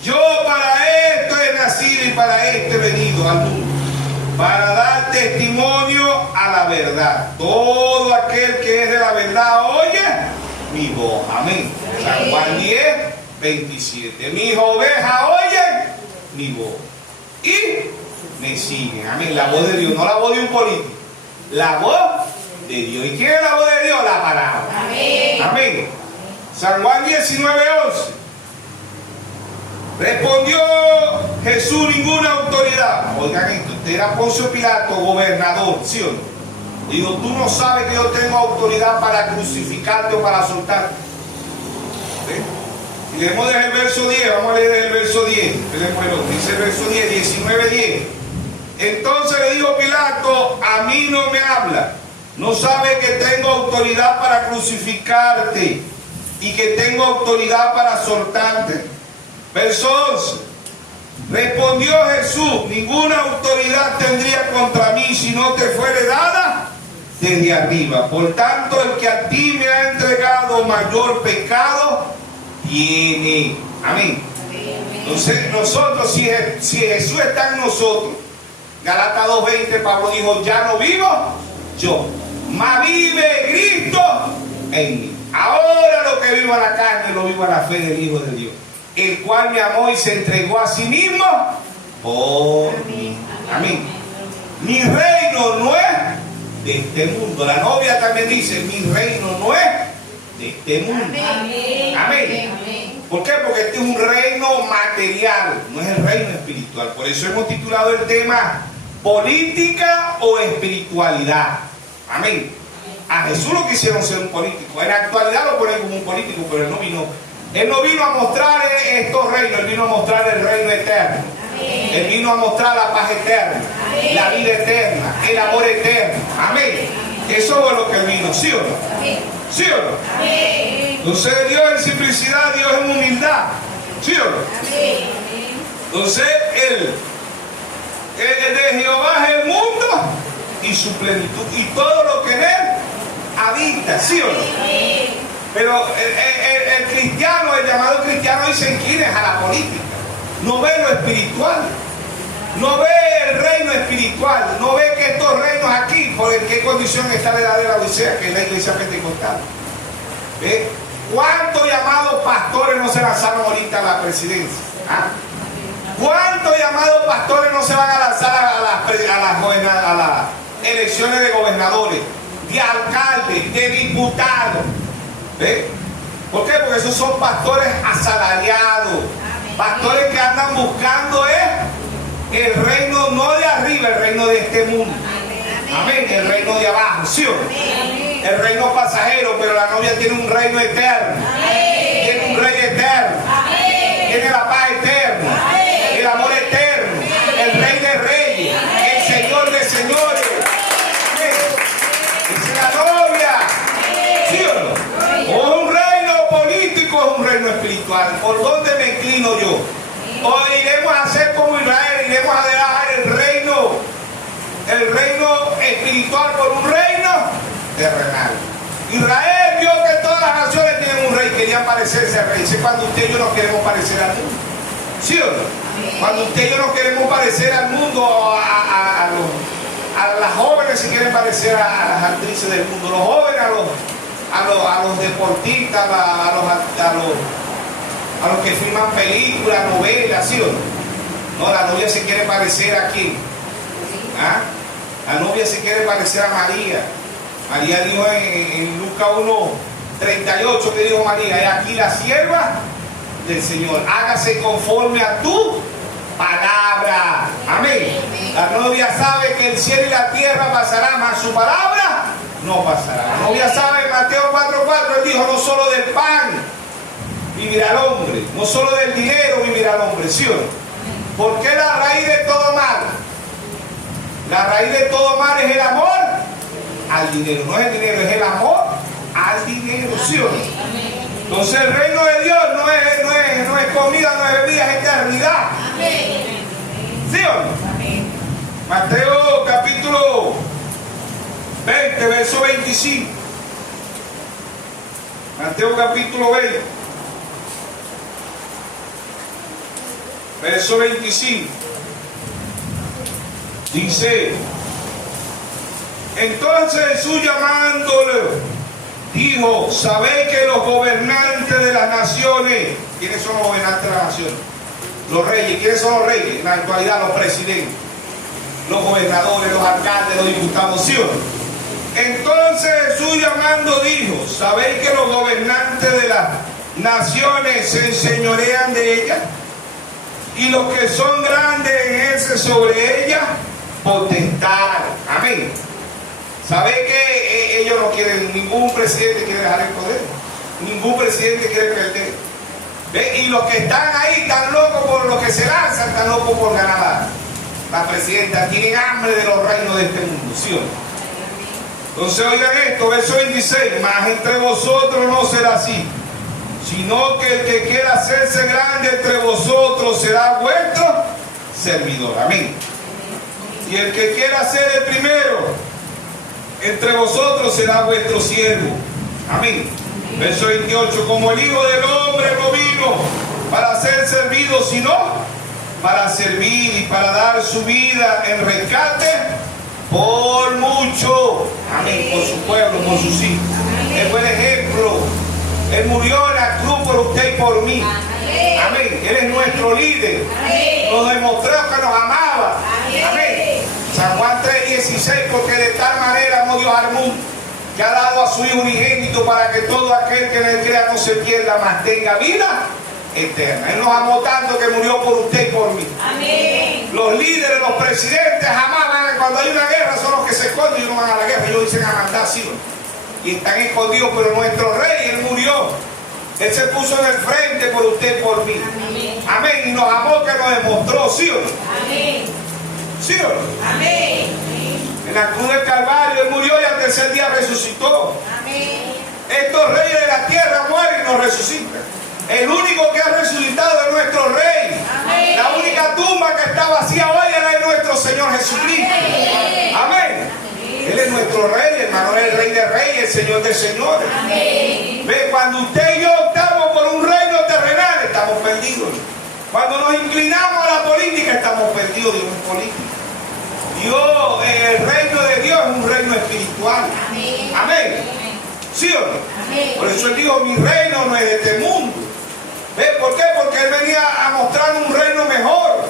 Yo para esto he nacido y para esto he venido al mundo, para dar testimonio a la verdad. Todo aquel que es de la verdad oye mi voz. Amén. San Juan 10, 27. Mis ovejas oyen mi voz y me siguen. Amén. La voz de Dios, no la voz de un político, la voz de Dios. ¿Y quién es la voz de Dios? La palabra. Amén. San Juan 19:11. Respondió Jesús: ninguna autoridad. Oigan esto, usted era Poncio Pilato, gobernador, ¿sí o no? Digo, tú no sabes que yo tengo autoridad para crucificarte o para soltarte. ¿Ven? Y leemos desde el verso 10, vamos a leer desde el verso 10. Dice el verso 10, 19:10. Entonces le dijo Pilato: a mí no me habla. ¿No sabe que tengo autoridad para crucificarte y que tengo autoridad para soltarte? Verso 11. Respondió Jesús: ninguna autoridad tendría contra mí si no te fuere dada desde arriba. Por tanto, el que a ti me ha entregado mayor pecado tiene. Amén. Entonces nosotros, si Jesús está en nosotros, Gálatas 2:20, Pablo dijo: ya no vivo yo, mas vive Cristo en mí. Ahora lo que vivo en la carne lo vivo en la fe del Hijo de Dios, el cual me amó y se entregó a sí mismo por mí. Amén. Mi reino no es de este mundo. La novia también dice: mi reino no es de este mundo. Amén. Amén. ¿Por qué? Porque este es un reino material, no es el reino espiritual. Por eso hemos titulado el tema política o espiritualidad. Amén. A Jesús lo quisieron ser un político. En la actualidad lo ponen como un político, pero Él no vino a mostrar estos reinos. Él vino a mostrar el reino eterno. Amén. Él vino a mostrar la paz eterna. Amén. La vida eterna, el amor eterno. Amén. Eso es lo que Él vino, ¿sí o no? Amén. ¿Sí o no? Amén. Entonces Dios en simplicidad, Dios en humildad, ¿sí o no? Amén. Entonces el de Jehová es el mundo y su plenitud y todo lo que en él habita, ¿sí o no? Amén. Pero el cristiano, el llamado cristiano, se inclina a la política, no ve lo espiritual, no ve el reino espiritual, no ve que estos reinos aquí, por en qué condición está la edad de la Odisea, que es la iglesia pentecostal. ¿Ve? ¿Cuántos llamados pastores no se lanzaron ahorita a la presidencia? ¿Ah? ¿Cuántos llamados pastores no se van a lanzar a las elecciones de gobernadores, de alcaldes, de diputados? ¿Ve? ¿Por qué? Porque esos son pastores asalariados, pastores que andan buscando el reino no de arriba, el reino de este mundo. Amén. El reino de abajo, ¿sí o no? El reino pasajero, pero la novia tiene un reino eterno. Tiene un rey eterno. Tiene la paz eterna, el amor eterno, el rey de reyes, el señor de señores. Esa es la novia, ¿sí o no? O es un reino político, o es un reino espiritual. ¿Por dónde me inclino yo? O iremos a ser como Israel, iremos a dejar el reino espiritual por un reino terrenal. Israel vio que todas las naciones tienen un rey, querían parecerse al rey. Ese es cuando usted y yo nos queremos parecer al mundo, ¿sí o no? Cuando usted y yo nos queremos parecer al mundo, a las jóvenes se quieren parecer a las actrices del mundo, los jóvenes a los deportistas, a los que filman películas, novelas, ¿sí o no? No, la novia se quiere parecer a quién. ¿Ah? La novia se quiere parecer a María. María dijo en Lucas 1:38, que dijo María: he aquí la sierva del Señor, hágase conforme a tu palabra. Amén. La novia sabe que el cielo y la tierra pasarán, mas su palabra no pasará. La novia sabe, en Mateo 4:4, él dijo: no solo del pan vivirá el hombre, no solo del dinero vivirá el hombre, ¿sí o no? Porque la raíz de todo mal, la raíz de todo mal es el amor al dinero. No es el dinero, es el amor al dinero, ¿sí o no? Entonces el reino de Dios no es comida, no es bebida, es eternidad. ¿Sí o no? Mateo capítulo 20, verso 25. Mateo capítulo 20, verso 25. Dice: entonces Jesús, llamándole, dijo: sabéis que los gobernantes de las naciones, ¿quiénes son los gobernantes de las naciones? Los reyes. ¿Quiénes son los reyes? En la actualidad los presidentes, los gobernadores, los alcaldes, los diputados, ¿sí o no? Entonces Jesús llamando dijo: ¿sabéis que los gobernantes de las naciones se enseñorean de ellas? Y los que son grandes ejercen sobre ellas potestad. Amén. ¿Sabéis que ellos no quieren, ningún presidente quiere dejar el poder? Ningún presidente quiere perder. ¿Ve? Y los que están ahí están locos por los que se lanzan, están locos por ganar la presidenta. Tienen hambre de los reinos de este mundo, ¿sí o no? Entonces oigan esto, verso 26: mas entre vosotros no será así, sino que el que quiera hacerse grande entre vosotros será vuestro servidor. Amén. Y el que quiera ser el primero entre vosotros será vuestro siervo. Amén. Verso 28: como el Hijo del Hombre no vino para ser servido, sino para servir y para dar su vida en rescate por mucho. Amén. Por su pueblo, por sus hijos. Él fue el ejemplo. Él murió en la cruz por usted y por mí. Amén. Él es nuestro líder. Nos demostró que nos amaba. Amén. San Juan 3:16: porque de tal manera amó Dios al mundo, que ha dado a su Hijo unigénito, para que todo aquel que en él crea no se pierda, mas tenga vida eterna. Él nos amó tanto que murió por usted y por mí. Amén. Los líderes, los presidentes jamás van, cuando hay una guerra, son los que se esconden y no van a la guerra. Ellos dicen a mandar, sí, y están escondidos. Pero nuestro rey, él murió. Él se puso en el frente por usted y por mí. Amén. Amén. Y nos amó, que nos demostró, ¿sí o no? Amén. ¿Sí o no? Amén. En la cruz del Calvario él murió y al tercer día resucitó. Amén. Estos reyes de la tierra mueren y nos resucitan. El único que ha resucitado es nuestro rey. Amén. La única tumba que está vacía hoy es la de nuestro Señor Jesucristo. Amén. Él es nuestro rey, hermano. Es el rey de reyes, el Señor de señores. Amén. Ve, cuando usted y yo optamos por un reino terrenal, estamos perdidos. Cuando nos inclinamos a la política, estamos perdidos. Dios es política. Dios, el reino de Dios es un reino espiritual. Amén. Amén. ¿Sí o no? Amén. Por eso él dijo: mi reino no es de este mundo. ¿Ve? ¿Por qué? Porque él venía a mostrar un reino mejor.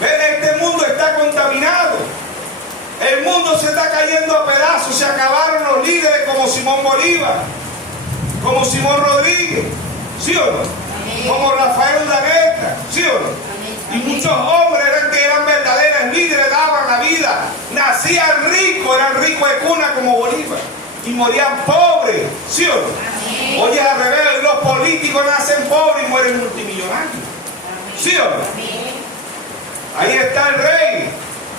¿Ve? Este mundo está contaminado. El mundo se está cayendo a pedazos. Se acabaron los líderes como Simón Bolívar, como Simón Rodríguez, ¿sí o no? Amén. Como Rafael Urdaneta, ¿sí o no? Y muchos hombres eran verdaderos líderes, daban la vida, nacían ricos, eran ricos de cuna como Bolívar, y morían pobres, ¿sí o no? Amén. Oye, al revés, los políticos nacen pobres y mueren multimillonarios, ¿sí o no? Amén. Ahí está el rey.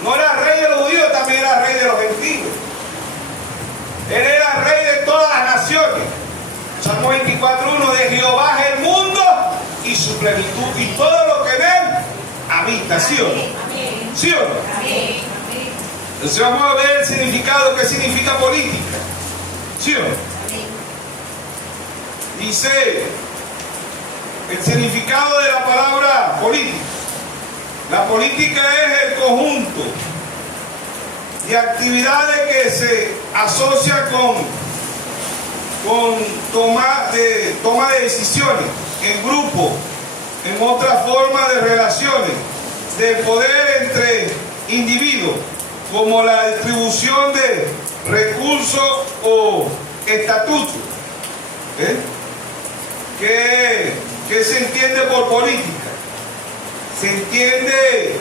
No era rey de los judíos, también era rey de los gentiles. Él era rey de todas las naciones. Salmo 24:1: de Jehová es el mundo y su plenitud, y todo lo que en él habita, ¿sí o no? Amén. ¿Sí o no? Amén. Entonces vamos a ver el significado que significa política, ¿sí o no? Amén. Dice el significado de la palabra política. La política es el conjunto de actividades que se asocia con toma de decisiones en grupo, en otra forma de relaciones de poder entre individuos, como la distribución de recursos o estatutos. ¿Qué se entiende por política? Se entiende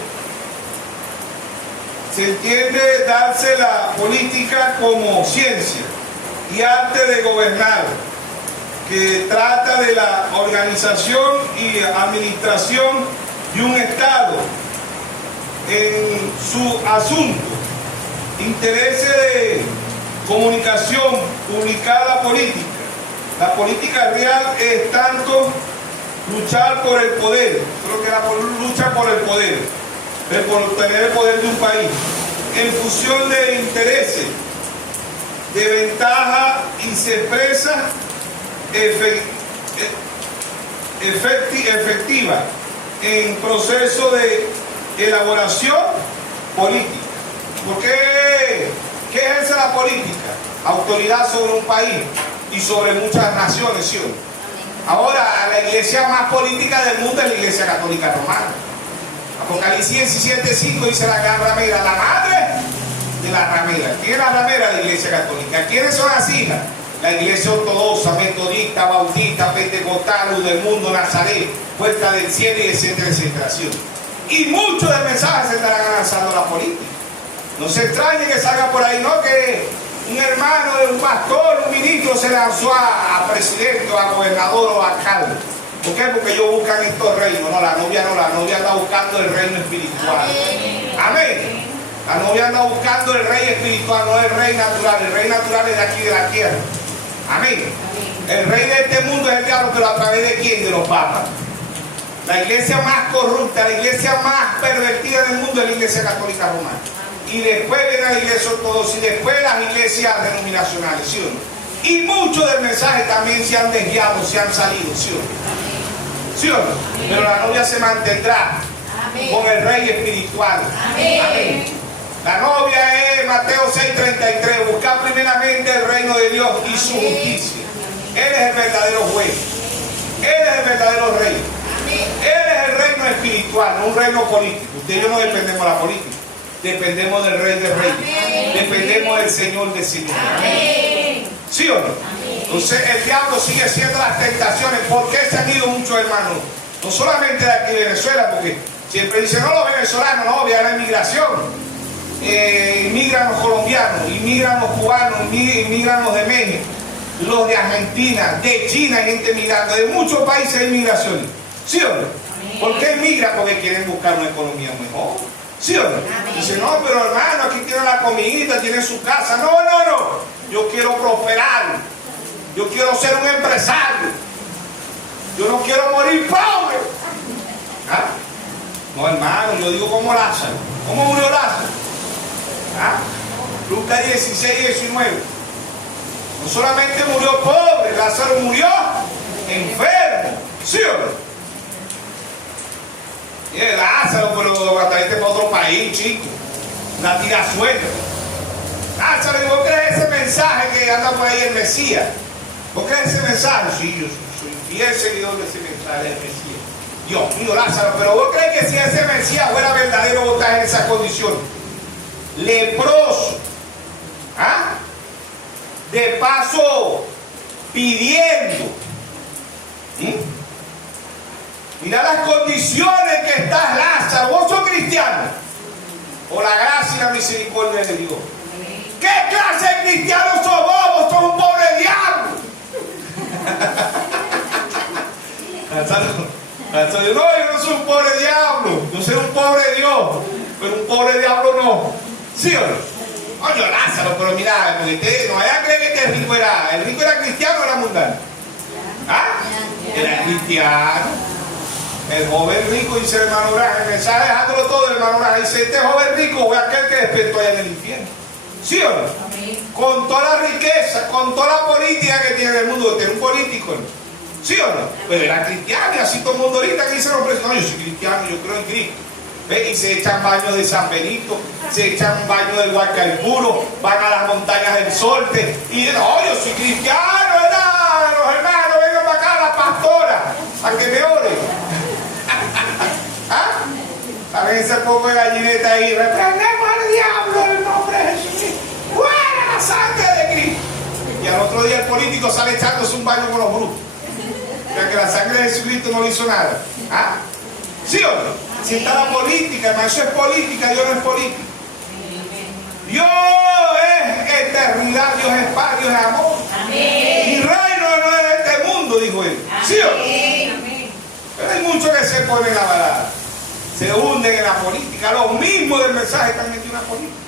darse la política como ciencia y arte de gobernar, que trata de la organización y administración de un Estado en su asunto, intereses de comunicación, publicar la política. La política real es tanto luchar por el poder, creo que la lucha por el poder, por obtener el poder de un país, en función de intereses, de ventaja, y se expresa efectiva en proceso de elaboración política. ¿Por qué? ¿Qué ejerce la política? Autoridad sobre un país y sobre muchas naciones, ¿sí o no? Ahora, la iglesia más política del mundo es la Iglesia Católica Romana. Apocalipsis 17:5 dice la gran ramera: la madre de la ramera. ¿Quién es la ramera? La Iglesia Católica. ¿Quiénes son las hijas? La Iglesia Ortodoxa, Metodista, Bautista, Pentecostal, Luz del Mundo, Nazaret, Puerta del Cielo, y etcétera, etcétera. Y muchos del mensaje se estarán lanzando a la política. No se extrañe que salga por ahí, no que un hermano de un pastor, un ministro se lanzó a presidente, o a gobernador o a alcalde. ¿Por qué? Porque ellos buscan estos reinos. No, la novia anda buscando el reino espiritual. Amén. La novia anda buscando el rey espiritual, no el rey natural. El rey natural es de aquí, de la tierra. Amén. El rey de este mundo es el diablo, pero ¿a través de quién? De los papas. La iglesia más corrupta, la iglesia más pervertida del mundo es la Iglesia Católica Romana. Y después viene la Iglesia Ortodoxa y después las iglesias denominacionales, ¿sí o no? Y muchos del mensaje también se han desviado, se han salido, ¿sí o no? ¿Sí o no? Pero la novia se mantendrá con el rey espiritual. Amén. La novia es Mateo 6:33, buscar primeramente el reino de Dios y su justicia. Él es el verdadero juez. Él es el verdadero rey. Él es el reino espiritual, no un reino político. Usted y yo no dependemos de la política. Dependemos del Rey de Reyes. Dependemos del Señor de Señores. ¿Sí o no? Entonces el diablo sigue haciendo las tentaciones. ¿Por qué se han ido muchos hermanos? No solamente de aquí de Venezuela, porque siempre dicen, no, los venezolanos, no, viene la inmigración. Inmigran los colombianos, inmigran los cubanos, inmigran los de México, los de Argentina, de China hay gente migrando, de muchos países hay migraciones. ¿Sí o no? ¿Por qué emigran? Porque quieren buscar una economía mejor. ¿Sí o no? Dice, no, pero hermano, aquí tiene la comidita, tiene su casa. No. Yo quiero prosperar. Yo quiero ser un empresario. Yo no quiero morir pobre. ¿Ah? No, hermano, yo digo como Lázaro. ¿Cómo murió Lázaro? ¿Ah? Lucas 16:19. No solamente murió pobre, Lázaro murió enfermo. ¿Sí o no? Lázaro, pero hasta este para otro país, chico. Una tira suelta. Lázaro, ¿y vos crees ese mensaje que anda por ahí el Mesías? ¿Vos crees ese mensaje? Sí, yo soy fiel seguidor de ese mensaje del Mesías. Dios mío, Lázaro, pero ¿vos crees que si ese Mesías fuera verdadero, vos estás en esa condición? Leproso. ¿Ah? De paso, pidiendo. Mira las condiciones que estás, Lázaro. ¿Vos sos cristiano? Por la gracia y la misericordia de Dios. ¿Qué clase de cristiano sos vos? Vos sos un pobre diablo. Lázaro, no, yo no soy un pobre diablo. Yo soy un pobre Dios. Pero un pobre diablo no. ¿Sí o no? Oye, Lázaro, pero mira, porque usted no vaya a creer que el rico era. ¿El rico era cristiano o era mundano? ¿Ah? Era cristiano. El joven rico, dice el hermano Braga, el mensaje dejándolo todo, el hermano Braga dice, este joven rico fue aquel que despertó allá en el infierno. ¿Sí o no? Amén. Con toda la riqueza, con toda la política que tiene el mundo, tiene un político, ¿no? ¿Sí o no? Pero era cristiano, y así todo el mundo ahorita que dice los presos, no, yo soy cristiano, yo creo en Cristo. ¿Ve? Y se echan baños de San Benito, se echan baños del Guaycaipuro, van a las montañas del Sorte, y dicen, no, yo soy cristiano, ¿verdad? Los hermanos, vengan para acá, la pastora, a que me oren. ¿Ah? A ver ese poco de gallineta ahí, reprendemos al diablo en el nombre de Jesús. ¡Fuera la sangre de Cristo! Y al otro día el político sale echándose un baño con los brujos. O sea que la sangre de Jesucristo no le hizo nada. ¿Ah? ¿Sí o no? Si está la política, hermano, eso es política, Dios no es política. Dios es eternidad, Dios es paz, Dios es amor. Amén. Mi reino no es de este mundo, dijo él. ¿Sí o no? Pero hay muchos que se ponen en la balada, se hunden en la política, los mismos del mensaje están metidos en la política,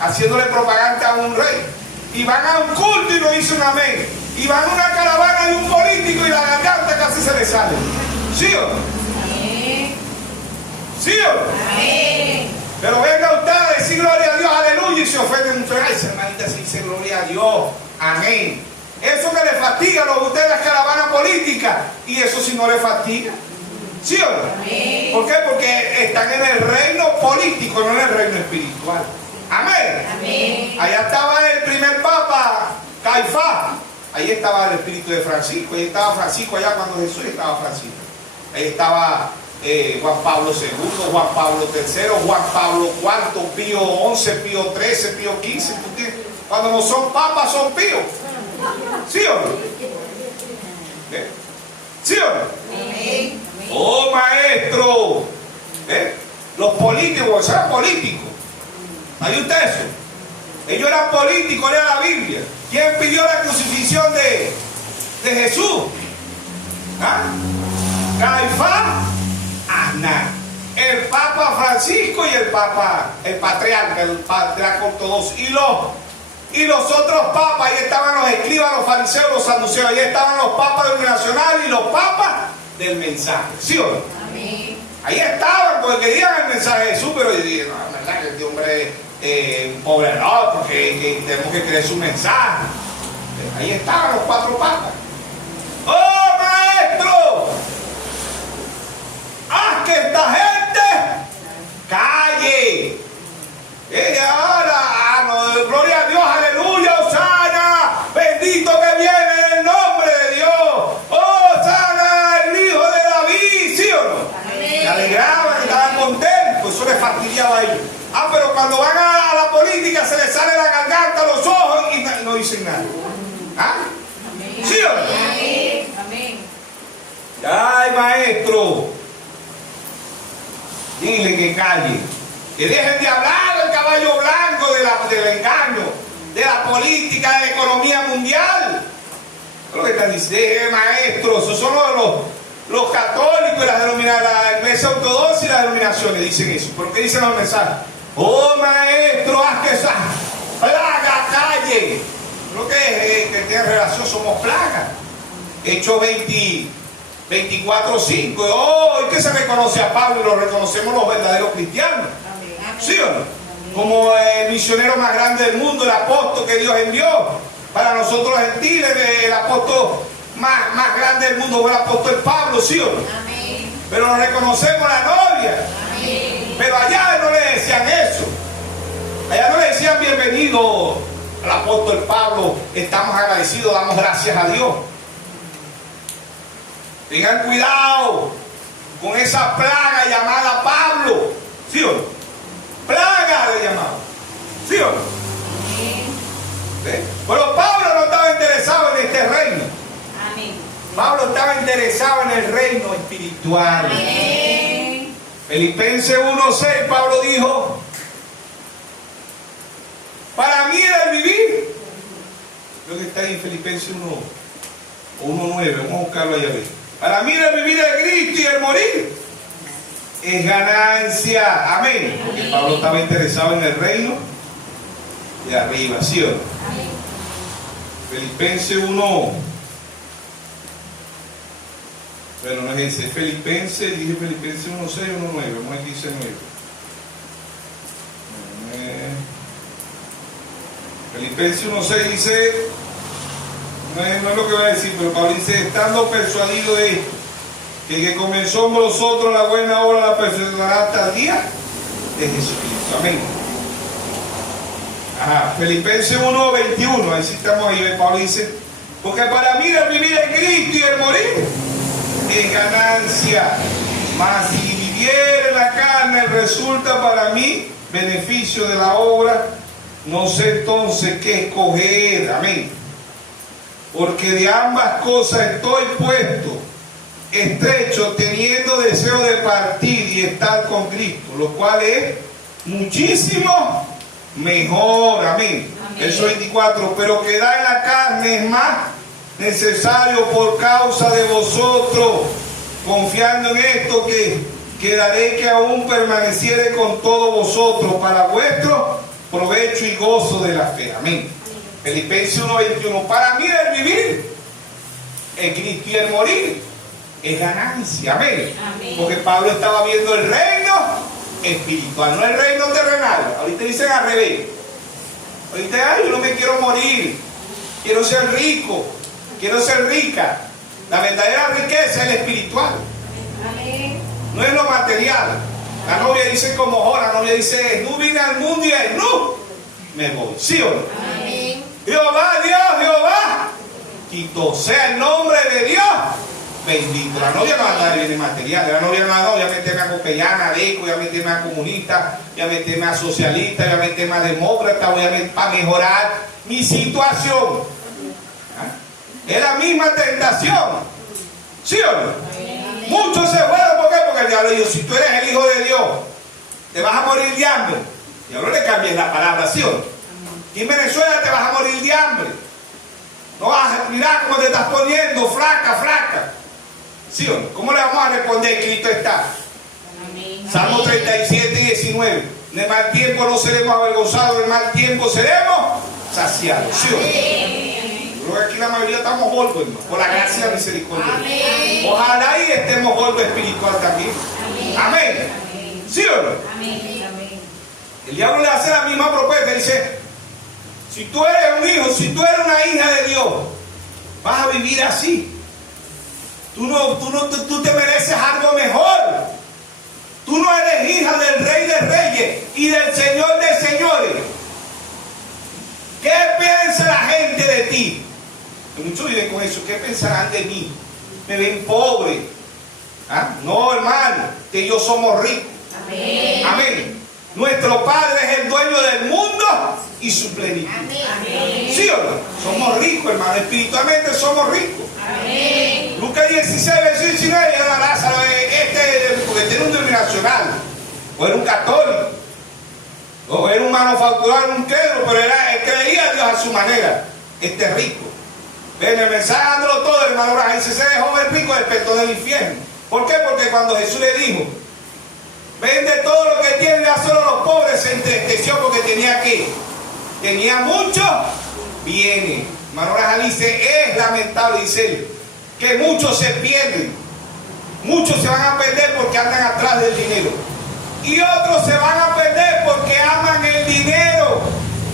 haciéndole propaganda a un rey, y van a un culto y no dicen amén, y van a una caravana de un político y la garganta casi se le sale. ¿Sí o no? ¿Sí o no? Pero venga usted a decir gloria a Dios, aleluya, y se ofende mucho. Ay, esa hermanita se dice gloria a Dios, amén. Eso que le fatiga a los de ustedes las caravanas políticas, y eso si no le fatiga. ¿Sí o no? Amén. ¿Por qué? Porque están en el reino político, no en el reino espiritual. Amén. Amén. Allá estaba el primer papa, Caifás. Ahí estaba el espíritu de Francisco. Ahí estaba Francisco allá cuando Jesús estaba Francisco. Ahí estaba Juan Pablo II, Juan Pablo III, Juan Pablo IV, Pío XI, Pío XIII, Pío XV. Porque cuando no son papas son píos. ¿Sí o no? ¿Sí o no? Oh, maestro. Los políticos, eran políticos. ¿Hay usted eso? Ellos eran políticos, era la Biblia. ¿Quién pidió la crucifixión de Jesús? ¿Ah? Caifás, Anás, el Papa Francisco y el patriarca, el patriarca ortodoxo. Y los otros papas, ahí estaban los escribas, los fariseos, los saduceos, ahí estaban los papas denominacionales y los papas del mensaje. ¿Sí o no? Amén. Ahí estaban, porque querían el mensaje de Jesús, pero yo no, la verdad que este hombre es un pobre no, porque tenemos que creer su mensaje. Ahí estaban los 4 papas. ¡Oh, maestro! ¡Haz que esta gente calle! Ahora, no, gloria a Dios, aleluya, Osana, bendito que viene en el nombre de Dios. Osana, el hijo de David, ¿sí o no? Se alegraban, estaban contentos, eso les fastidiaba a ellos. Pero cuando van a la política se les sale la garganta, los ojos y no dicen nada. ¿Ah? ¿Sí o no? Amén. Ay, maestro, dile que calle, que dejen de hablar del caballo blanco, del engaño, de la política, de la economía mundial. Lo que están diciendo, maestro, esos son los católicos y la iglesia ortodoxa y las denominaciones dicen eso. ¿Por qué dicen los mensajes? Oh, maestro, haz que esa plaga calle. Lo que tiene relación, somos plagas. Hechos 24:5. Oh, ¿y qué se reconoce a Pablo? Y lo reconocemos los verdaderos cristianos. ¿Sí o no? Como el misionero más grande del mundo, el apóstol que Dios envió. Para nosotros los gentiles, el apóstol más grande del mundo fue el apóstol Pablo, ¿sí o no? Amén. Pero lo reconocemos la novia. Amén. Pero allá no le decían eso. Allá no le decían bienvenido al apóstol Pablo. Estamos agradecidos, damos gracias a Dios. Tengan cuidado con esa plaga llamada Pablo. ¿Sí o no? Plaga le llamaba. ¿Sí o no? ¿Ve? Pero Pablo no estaba interesado en este reino. Amén. Pablo estaba interesado en el reino espiritual. Amén. Filipenses 1:6, Pablo dijo: para mí era el vivir. Creo que está ahí en Filipenses 1:9. Vamos a buscarlo allá. Para mí era el vivir el Cristo y el morir es ganancia. Amén. Porque Pablo estaba interesado en el reino de arriba, ¿sí o no? Amén. Filipenses 1. Bueno, no es ese. Filipenses, dije Filipenses 1:6 o 1:9. Vamos a ver qué dice 9. Filipenses 1:6 dice, no es lo que va a decir, pero Pablo dice: estando persuadido de esto, que el que comenzó en vosotros la buena obra la perfeccionará hasta el día de Jesucristo. Amén. Filipenses 1:21, ahí sí estamos ahí. Pablo dice: porque para mí el vivir es Cristo y el morir es ganancia. Mas si viviera en la carne resulta para mí beneficio de la obra. No sé entonces qué escoger. Amén. Porque de ambas cosas estoy puesto, estrecho, teniendo deseo de partir y estar con Cristo, lo cual es muchísimo mejor. Amén. Verso 24. Pero quedar en la carne es más necesario por causa de vosotros, confiando en esto, que quedaré que aún permaneciere con todos vosotros para vuestro provecho y gozo de la fe. Amén. Filipenses 1:21. Para mí el vivir es Cristo y el morir es ganancia. Amén. Amén. Porque Pablo estaba viendo el reino espiritual, no el reino terrenal. Ahorita dicen al revés. Ahorita, yo no me quiero morir, quiero ser rico, quiero ser rica. La verdadera riqueza es el espiritual. Amén. No es lo material. La novia dice como Jorge, la novia dice: no vine al mundo y al no me voy. ¿Sí o no? Amén. Jehová, Dios, Jehová, quito sea el nombre de Dios Bendito. La novia no anda de bienes materiales. La novia no, voy a meterme a copellana, deco, voy a meterme a comunista, voy a meterme a socialista, voy a meterme a demócrata, voy a meterme para mejorar mi situación. ¿Ah? Es la misma tentación. ¿Sí o no? Muchos se fueron, ¿por qué? Porque el diablo dijo, si tú eres el hijo de Dios, te vas a morir de hambre. Y ahora le cambié la palabra, ¿sí o no? Y en Venezuela te vas a morir de hambre. No vas a mirar cómo te estás poniendo, flaca, flaca. ¿Sí o no? ¿Cómo le vamos a responder? Cristo está. Amén. Salmo 37, 19. En el mal tiempo no seremos avergonzados, en el mal tiempo seremos saciados. ¿Sí o no? Creo que aquí la mayoría estamos gordos, hermano, por la gracia y la misericordia. Amén. Ojalá y estemos gordos espiritual también. Amén. ¿Sí o no? Amén. El diablo le hace la misma propuesta. Dice, si tú eres un hijo, si tú eres una hija de Dios, vas a vivir así. Tú te mereces algo mejor. Tú no eres hija del Rey de Reyes y del Señor de Señores. ¿Qué piensa la gente de ti? Muchos viven con eso. ¿Qué pensarán de mí? Me ven pobre. ¿Ah? No, hermano, que ellos somos ricos. Amén. Amén. Nuestro Padre es el dueño del mundo y su plenitud. Amén. ¿Sí o no? Somos ricos, hermano. Espiritualmente somos ricos. Amén. Lucas 16, versículo 19, era Lázaro, porque tiene un denominacional, o era un católico, o era un manufacturador, un credo, pero él creía a Dios a su manera. Este es rico. Ven, el mensaje dándolo todo, hermano Abraham, dice, ese joven rico despertó del infierno. ¿Por qué? Porque cuando Jesús le dijo, vende todo lo que tiene, dáselo a los pobres, se entristeció porque tenía mucho bienes. Hermano Abraham dice, es lamentable, dice él, que muchos se pierden, muchos se van a perder porque andan atrás del dinero, y otros se van a perder porque aman el dinero.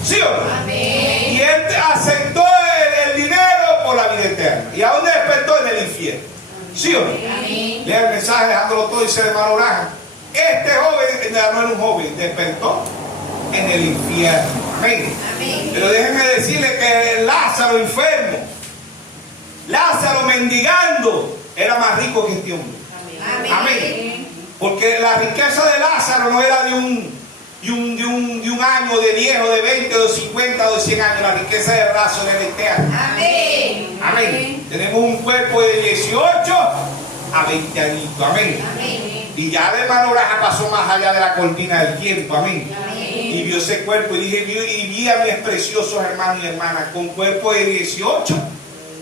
¿Sí o no? Amén. Y él aceptó el dinero por la vida eterna. ¿Y a dónde despertó? En el infierno. ¿Sí o no? Amén. Lea el mensaje dejándolo todo, dice el hermano Abraham. Este joven, no era un joven, despertó en el infierno. Amén. Amén. Pero déjenme decirle que Lázaro enfermo, Lázaro mendigando, era más rico que este hombre. Amén. Amén. Porque la riqueza de Lázaro no era de un año, de 10 o de 20 o de 50 o de 100 años. La riqueza de Lázaro era eterna. Amén. Amén. Tenemos un cuerpo de 18 a 20 añitos. Amén. Amén. Y ya el hermano Abraham pasó más allá de la cortina del tiempo. Amén. Y vio ese cuerpo y dije, y vi a mis preciosos hermanos y hermanas con cuerpo de 18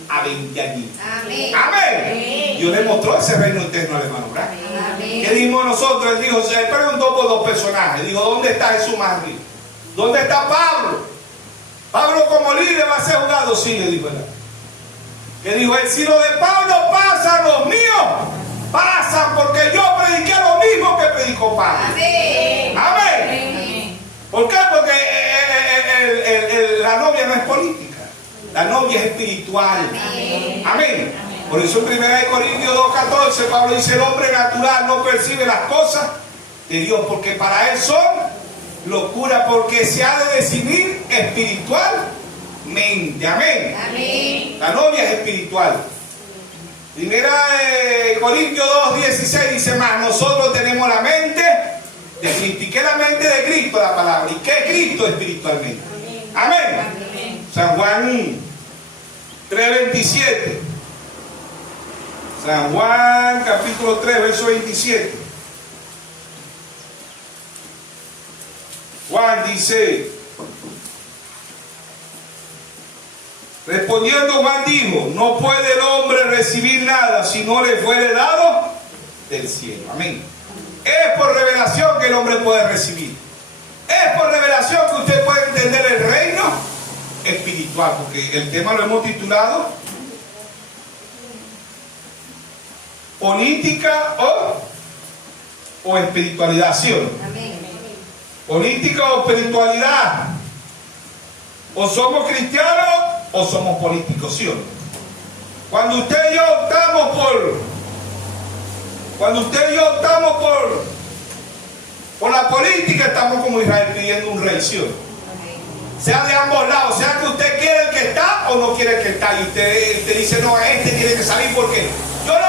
a 20 añitos. Amén. Amén. Dios le mostró ese reino eterno al hermano Abraham. Amén. ¿Qué dijimos nosotros? Él dijo, se preguntó por dos personajes. Dijo, ¿dónde está Jesús más rico? ¿Dónde está Pablo? Pablo como líder va a ser juzgado. Sí, le dijo él. Que dijo él, si lo de Pablo pasa, los míos pasan, porque yo prediqué lo mismo que predicó Pablo. Amén. Amén. ¿Por qué? Porque la novia no es política. La novia es espiritual. Amén. Por eso en 1 Corintios 2:14 Pablo dice, el hombre natural no percibe las cosas de Dios, porque para él son locura, porque se ha de decidir espiritualmente. Amén. Amén. La novia es espiritual. 1 Corintios 2:16 dice más, nosotros tenemos la mente de Cristo. ¿Y qué es la mente de Cristo? La palabra. ¿Y qué es Cristo espiritualmente? Amén. Amén. San Juan 3:27. San Juan capítulo 3, verso 27. Juan dice, respondiendo Juan dijo, no puede el hombre recibir nada si no le fuere dado del cielo. Amén. Es por revelación que el hombre puede recibir. Es por revelación que usted puede entender el reino espiritual, porque el tema lo hemos titulado política o espiritualidad, ¿sí o no? Amén. Política o espiritualidad. O somos cristianos o somos políticos, ¿sí o no? Cuando usted y yo optamos por la política, estamos como Israel pidiendo un rey, ¿sí o no? Sea de ambos lados, sea que usted quiere el que está o no quiere el que está, y usted dice, no, este tiene que salir porque yo lo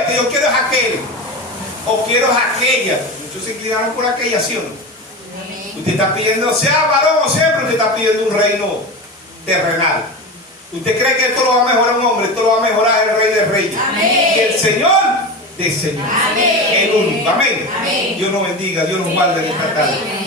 este, yo quiero es aquel. O quiero es aquella. Muchos se inclinaron por aquella, ¿sí o no? Usted está pidiendo, sea varón o siempre, usted está pidiendo un reino terrenal. ¿Usted cree que esto lo va a mejorar un hombre? Esto lo va a mejorar el Rey de Reyes. Amén. Y el Señor de Señor. Amén. El único. Amén. Amén. Dios nos bendiga, Dios nos guarde en esta tarde. Amén.